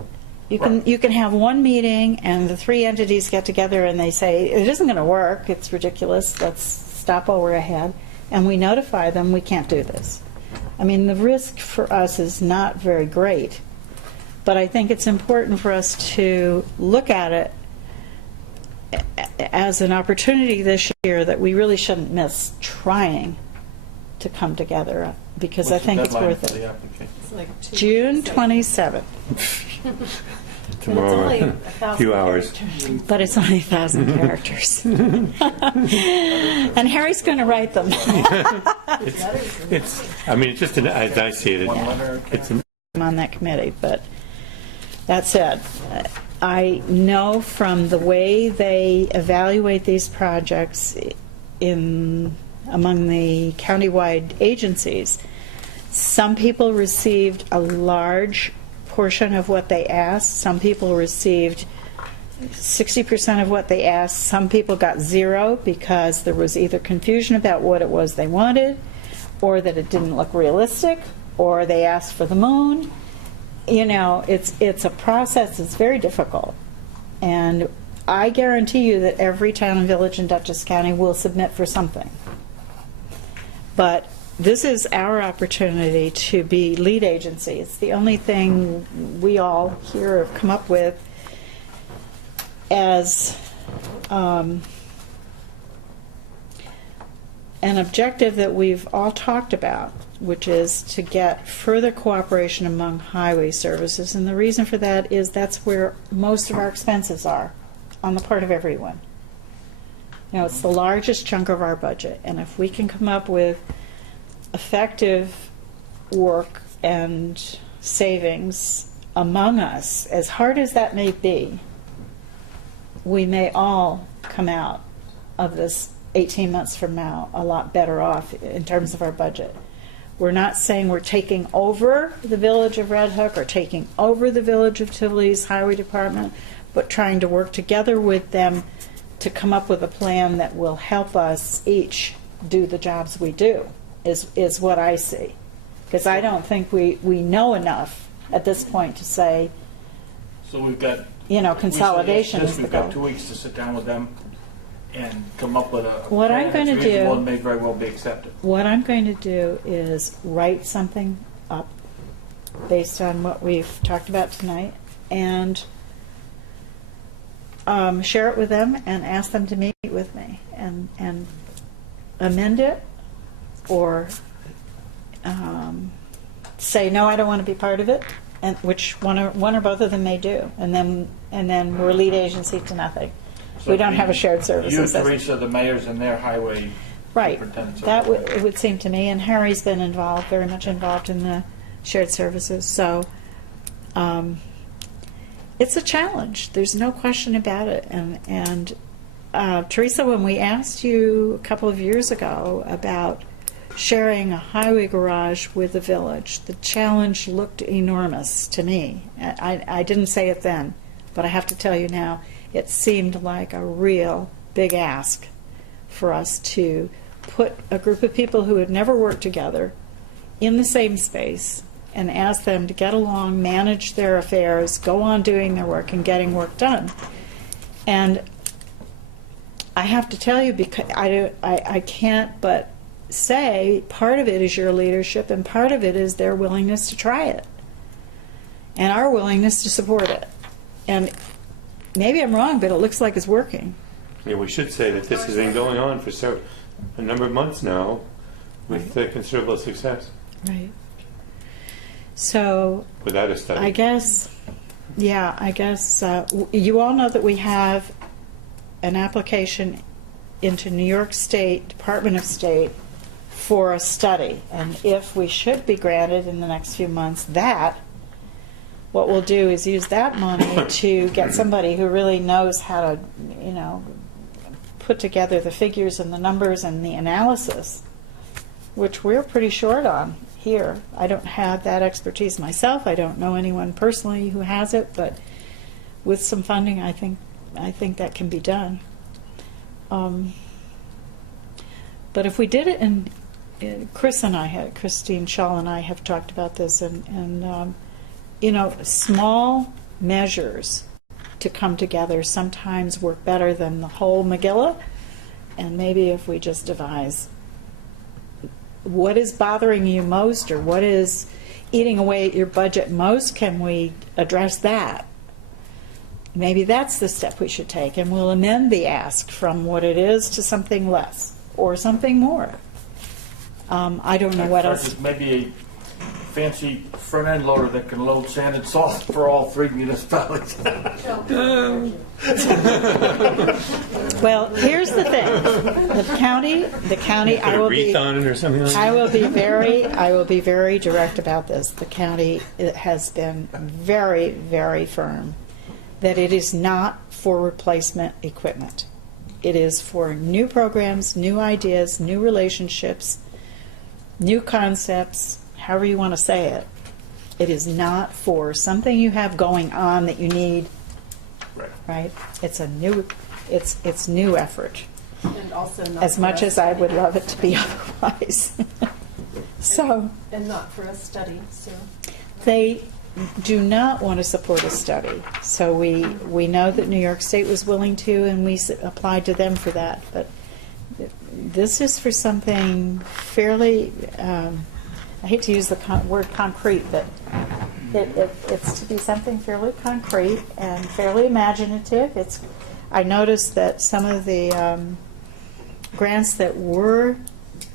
You can have one meeting and the 3 entities get together and they say, it isn't going to work, it's ridiculous, let's stop while we're ahead, and we notify them we can't do this. I mean, the risk for us is not very great, but I think it's important for us to look at it as an opportunity this year that we really shouldn't miss trying to come together, because I What's the think it's deadline worth for the it. application? It's like 2 June weeks. 27th. tomorrow, only a 1,000 few hours. characters. But it's only 1,000 characters. And Harry's going to write them. I mean, it's just, as I see it, One letter. it's I'm on that committee, but that said, I know from the way they evaluate these projects among the countywide agencies, some people received a large portion of what they asked. Some people received 60% of what they asked. Some people got zero because there was either confusion about what it was they wanted, or that it didn't look realistic, or they asked for the moon. You know, it's a process that's very difficult. And I guarantee you that every town and village in Dutchess County will submit for something. But this is our opportunity to be lead agency. It's the only thing we all here have come up with as an objective that we've all talked about, which is to get further cooperation among highway services. And the reason for that is that's where most of our expenses are, on the part of everyone. You know, it's the largest chunk of our budget. And if we can come up with effective work and savings among us, as hard as that may be, we may all come out of this 18 months from now a lot better off in terms of our budget. We're not saying we're taking over the village of Red Hook or taking over the village of Tivoli's highway department, but trying to work together with them to come up with a plan that will help us each do the jobs we do, is what I see. Because I don't think we know enough at this point to say, So we've got, you know, consolidation is the we've got goal. 2 weeks to sit down with them and come up with a What plan I'm going that's to do- reasonable and may very well be accepted. What I'm going to do is write something up based on what we've talked about tonight and share it with them and ask them to meet with me and amend it or say, no, I don't want to be part of it, and which one or both of them may do. And then we're lead agency to nothing. So We don't have a shared services. You, Teresa, the mayors and their highway Right. superintendents. That it would seem to me, and Harry's been involved, very much involved in the shared services. So it's a challenge. There's no question about it. And Teresa, when we asked you a couple of years ago about sharing a highway garage with the village, the challenge looked enormous to me. I didn't say it then, but I have to tell you now, it seemed like a real big ask for us to put a group of people who had never worked together in the same space and ask them to get along, manage their affairs, go on doing their work and getting work done. And I have to tell you, because I can't but say part of it is your leadership and part of it is their willingness to try it and our willingness to support it. And maybe I'm wrong, but it looks like it's working. Yeah, we should say that this has been going on for a number of months now with considerable success Right. So without a study. I guess you all know that we have an application into New York State Department of State for a study. And if we should be granted in the next few months what we'll do is use that money to get somebody who really knows how to, you know, put together the figures and the numbers and the analysis, which we're pretty short on here. I don't have that expertise myself. I don't know anyone personally who has it, but with some funding, I think that can be done. But if we did it, and Christine Shaw and I have talked about this, and you know, small measures to come together sometimes work better than the whole Megillah. And maybe if we just devise what is bothering you most or what is eating away at your budget most, can we address that? Maybe that's the step we should take, and we'll amend the ask from what it is to something less or something more. I don't know what else. Maybe a fancy front end loader that can load sand and salt for all 3 municipalities. Well, here's the thing. The county, Put I a will wreath be, on it or something like that? I will be very direct about this. The county has been very, very firm that it is not for replacement equipment. It is for new programs, new ideas, new relationships, new concepts, however you want to say it. It is not for something you have going on that you need, Right. right? It's a new, it's new effort, And also not as for much a as I would study. love it to be otherwise. So And not for a study, so. they do not want to support a study. So we know that New York State was willing to, and we applied to them for that. But this is for something fairly, I hate to use the word concrete, but it's to be something fairly concrete and fairly imaginative. I noticed that some of the grants that were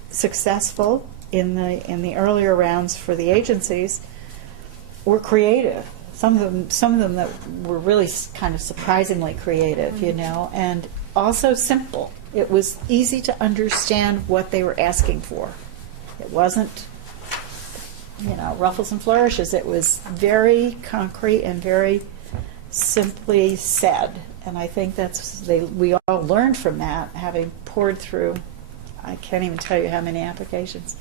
successful in the earlier rounds for the agencies were creative. Some of them that were really kind of surprisingly creative, you know, and also simple. It was easy to understand what they were asking for. It wasn't, you know, ruffles and flourishes. It was very concrete and very simply said. And I think we all learned from that, having poured through, I can't even tell you how many applications.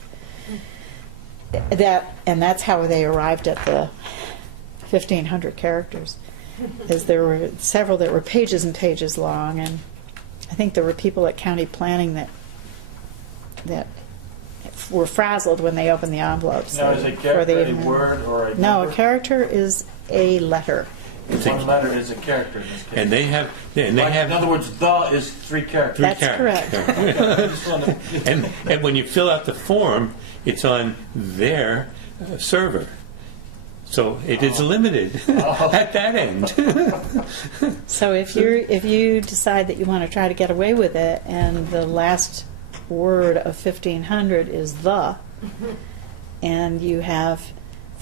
And that's how they arrived at the 1,500 characters. Is there were several that were pages and pages long, and I think there were people at county planning that were frazzled when they opened the envelopes. Now, is a character a word or a No, number? a character is a letter. One letter is a character in this case. And they have, In other words, the is 3 characters. That's characters. correct. And when you fill out the form, it's on their server. So it is limited at that end. So if you decide that you want to try to get away with it, and the last word of 1,500 is the, and you have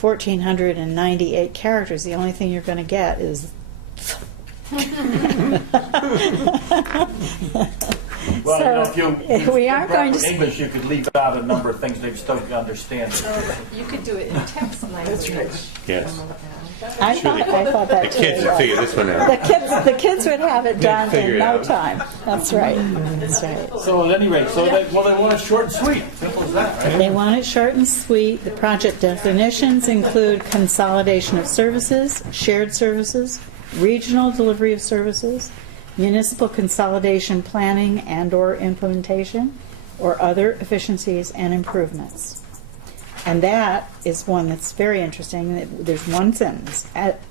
1,498 characters, the only thing you're going to get is. Well, you know, if you we are going to. English, you could leave out a number of things they've still understand. You could do it in text language. Yes. I thought that The too. kids will figure this one out. The kids would have it done figure in it no out. time. That's right. That's right. So at any rate, they want it short and sweet. Simple as that, right? They want it short and sweet. The project definitions include consolidation of services, shared services, regional delivery of services, municipal consolidation planning and/or implementation, or other efficiencies and improvements. And that is one that's very interesting. There's one sentence.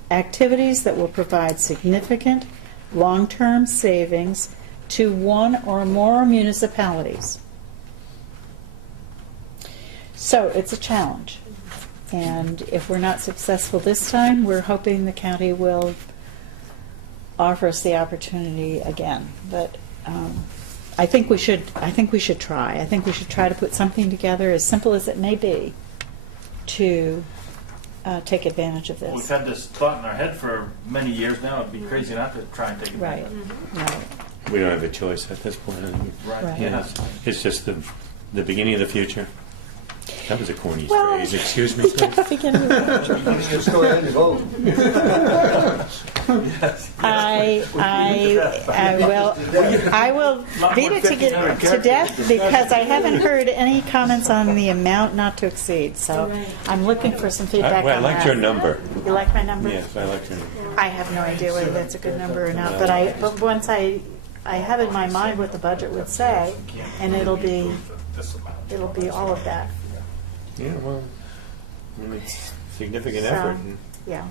Activities that will provide significant long-term savings to one or more municipalities. So it's a challenge. And if we're not successful this time, we're hoping the county will offer us the opportunity again. But I think we should try. I think we should try to put something together, as simple as it may be, to take advantage of We've this. had this thought in our head for many years now. It'd be crazy not to try and take it. Right. Right. We don't have a choice at this point. Right. Right. Yeah, it's just the beginning of the future. That was a corny Well, phrase. Excuse me, please. Beginning of the future. Just go ahead and vote. I will beat it to death because I haven't heard any comments on the amount not to exceed. So I'm looking for some feedback I on liked that. your number. You like my number? Yes, I liked your number. I have no idea whether that's a good number or not, but once I have in my mind what the budget would say, and it'll be all of that. Yeah, well, I mean, it's significant So, effort. Yeah.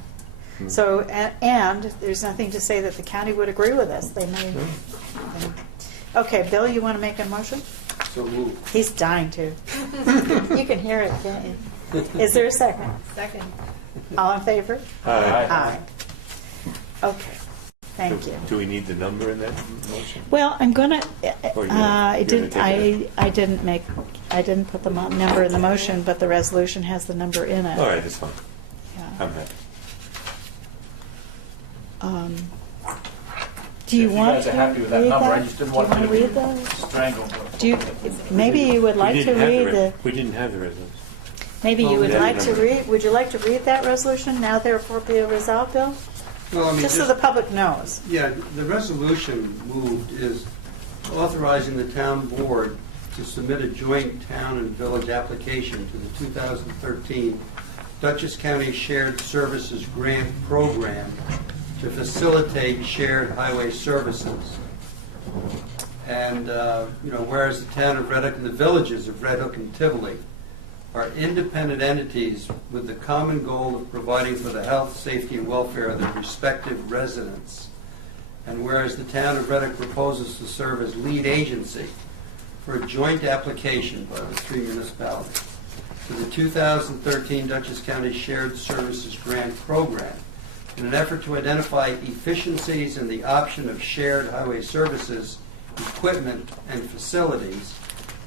So, and there's nothing to say that the county would agree with us. They may. Okay, Bill, you want to make a motion? So moved. He's dying to. You can hear it, can't you? Is there a second? Second. All in favor? Aye. Aye. Okay. Thank you. Do we need the number in that motion? Well, I'm gonna, Or you're I gonna didn't, take I didn't put the number in the motion, but the resolution has the number in it. All right, that's fine. Yeah. I'm happy. Do you If want guys to are happy with that read number, I that? just didn't Do you want want you to to read be those? strangled. Do you, maybe you would like to read the, We didn't have the resolution. maybe you would Yeah, like to number. read, would you like to read that resolution, now therefore be it resolved, Bill? Well, I mean, Just so the public knows. Yeah, the resolution moved is authorizing the town board to submit a joint town and village application to the 2013 Dutchess County Shared Services Grant Program to facilitate shared highway services. And, whereas the town of Red Hook and the villages of Red Hook and Tivoli are independent entities with the common goal of providing for the health, safety, and welfare of their respective residents. And whereas the town of Red Hook proposes to serve as lead agency for a joint application by the three municipalities to the 2013 Dutchess County Shared Services Grant Program in an effort to identify efficiencies in the option of shared highway services, equipment, and facilities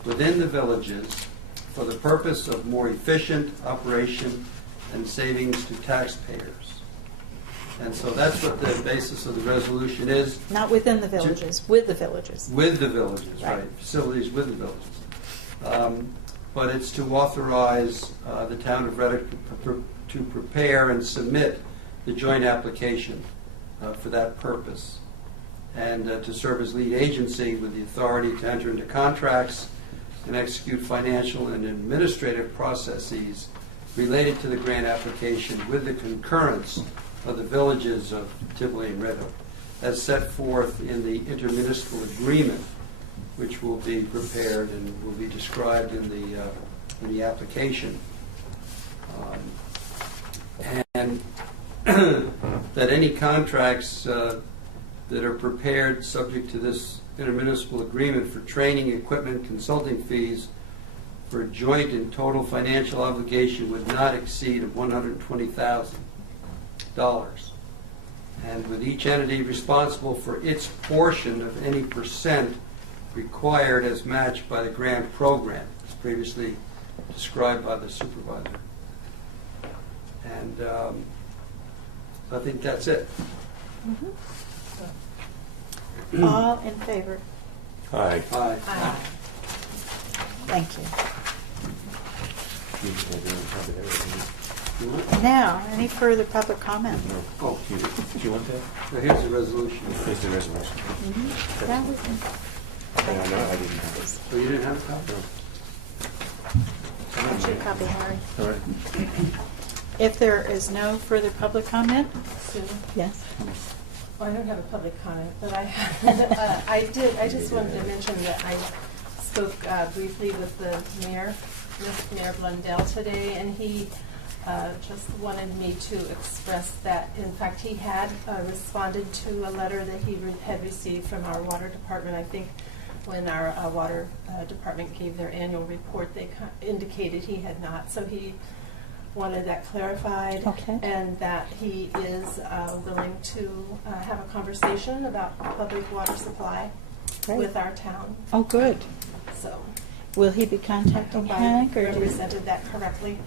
within the villages for the purpose of more efficient operation and savings to taxpayers. And so that's what the basis of the resolution is, Not within the villages, with the villages. with the villages, right, Right. facilities with the villages. But it's to authorize the town of Red Hook to prepare and submit the joint application for that purpose, and to serve as lead agency with the authority to enter into contracts and execute financial and administrative processes related to the grant application with the concurrence of the villages of Tivoli and Red Hook, as set forth in the intermunicipal agreement, which will be prepared and will be described in the application. And that any contracts that are prepared subject to this intermunicipal agreement for training, equipment, consulting fees for a joint and total financial obligation would not exceed $120,000. And with each entity responsible for its portion of any percent required as matched by the grant program, as previously described by the supervisor. And I think that's it. All in favor? Aye. Aye. Aye. Thank you. You want it? Now, any further public comment? Oh, Do you want that? so here's the resolution. Here's the resolution. That we can- No, I didn't have it. So you didn't have a copy? What's your copy, Harry? All right. If there is no further public comment? Sue? Yes. Well, I don't have a public comment, but I just wanted to mention that I spoke briefly with the mayor, Mayor Blundell today, and he just wanted me to express that, in fact, he had responded to a letter that he had received from our water department. I think when our water department gave their annual report, they indicated he had not, so he wanted that clarified. Okay. And that he is willing to have a conversation about public water supply Great. with our town. Oh, good. So Will he be contacting hope I Hank, or do you? represented that correctly.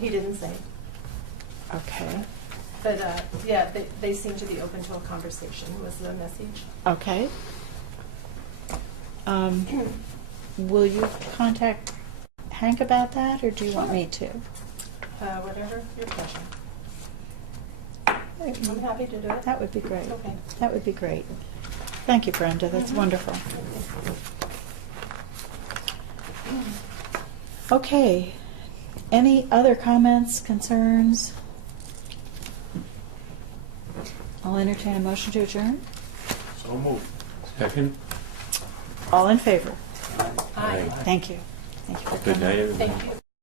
He didn't say, Okay. but yeah, they seem to be open to a conversation was the message. Okay. Will you contact Hank about that, or do you want me to? Whatever your pleasure. I'm happy to do it. That would be great. Okay. That would be great. Thank you, Brenda. That's wonderful. Okay. Any other comments, concerns? I'll entertain a motion to adjourn. So moved. Second? All in favor? Aye. Thank you. Thank you for Good coming. night, everybody. Thank you.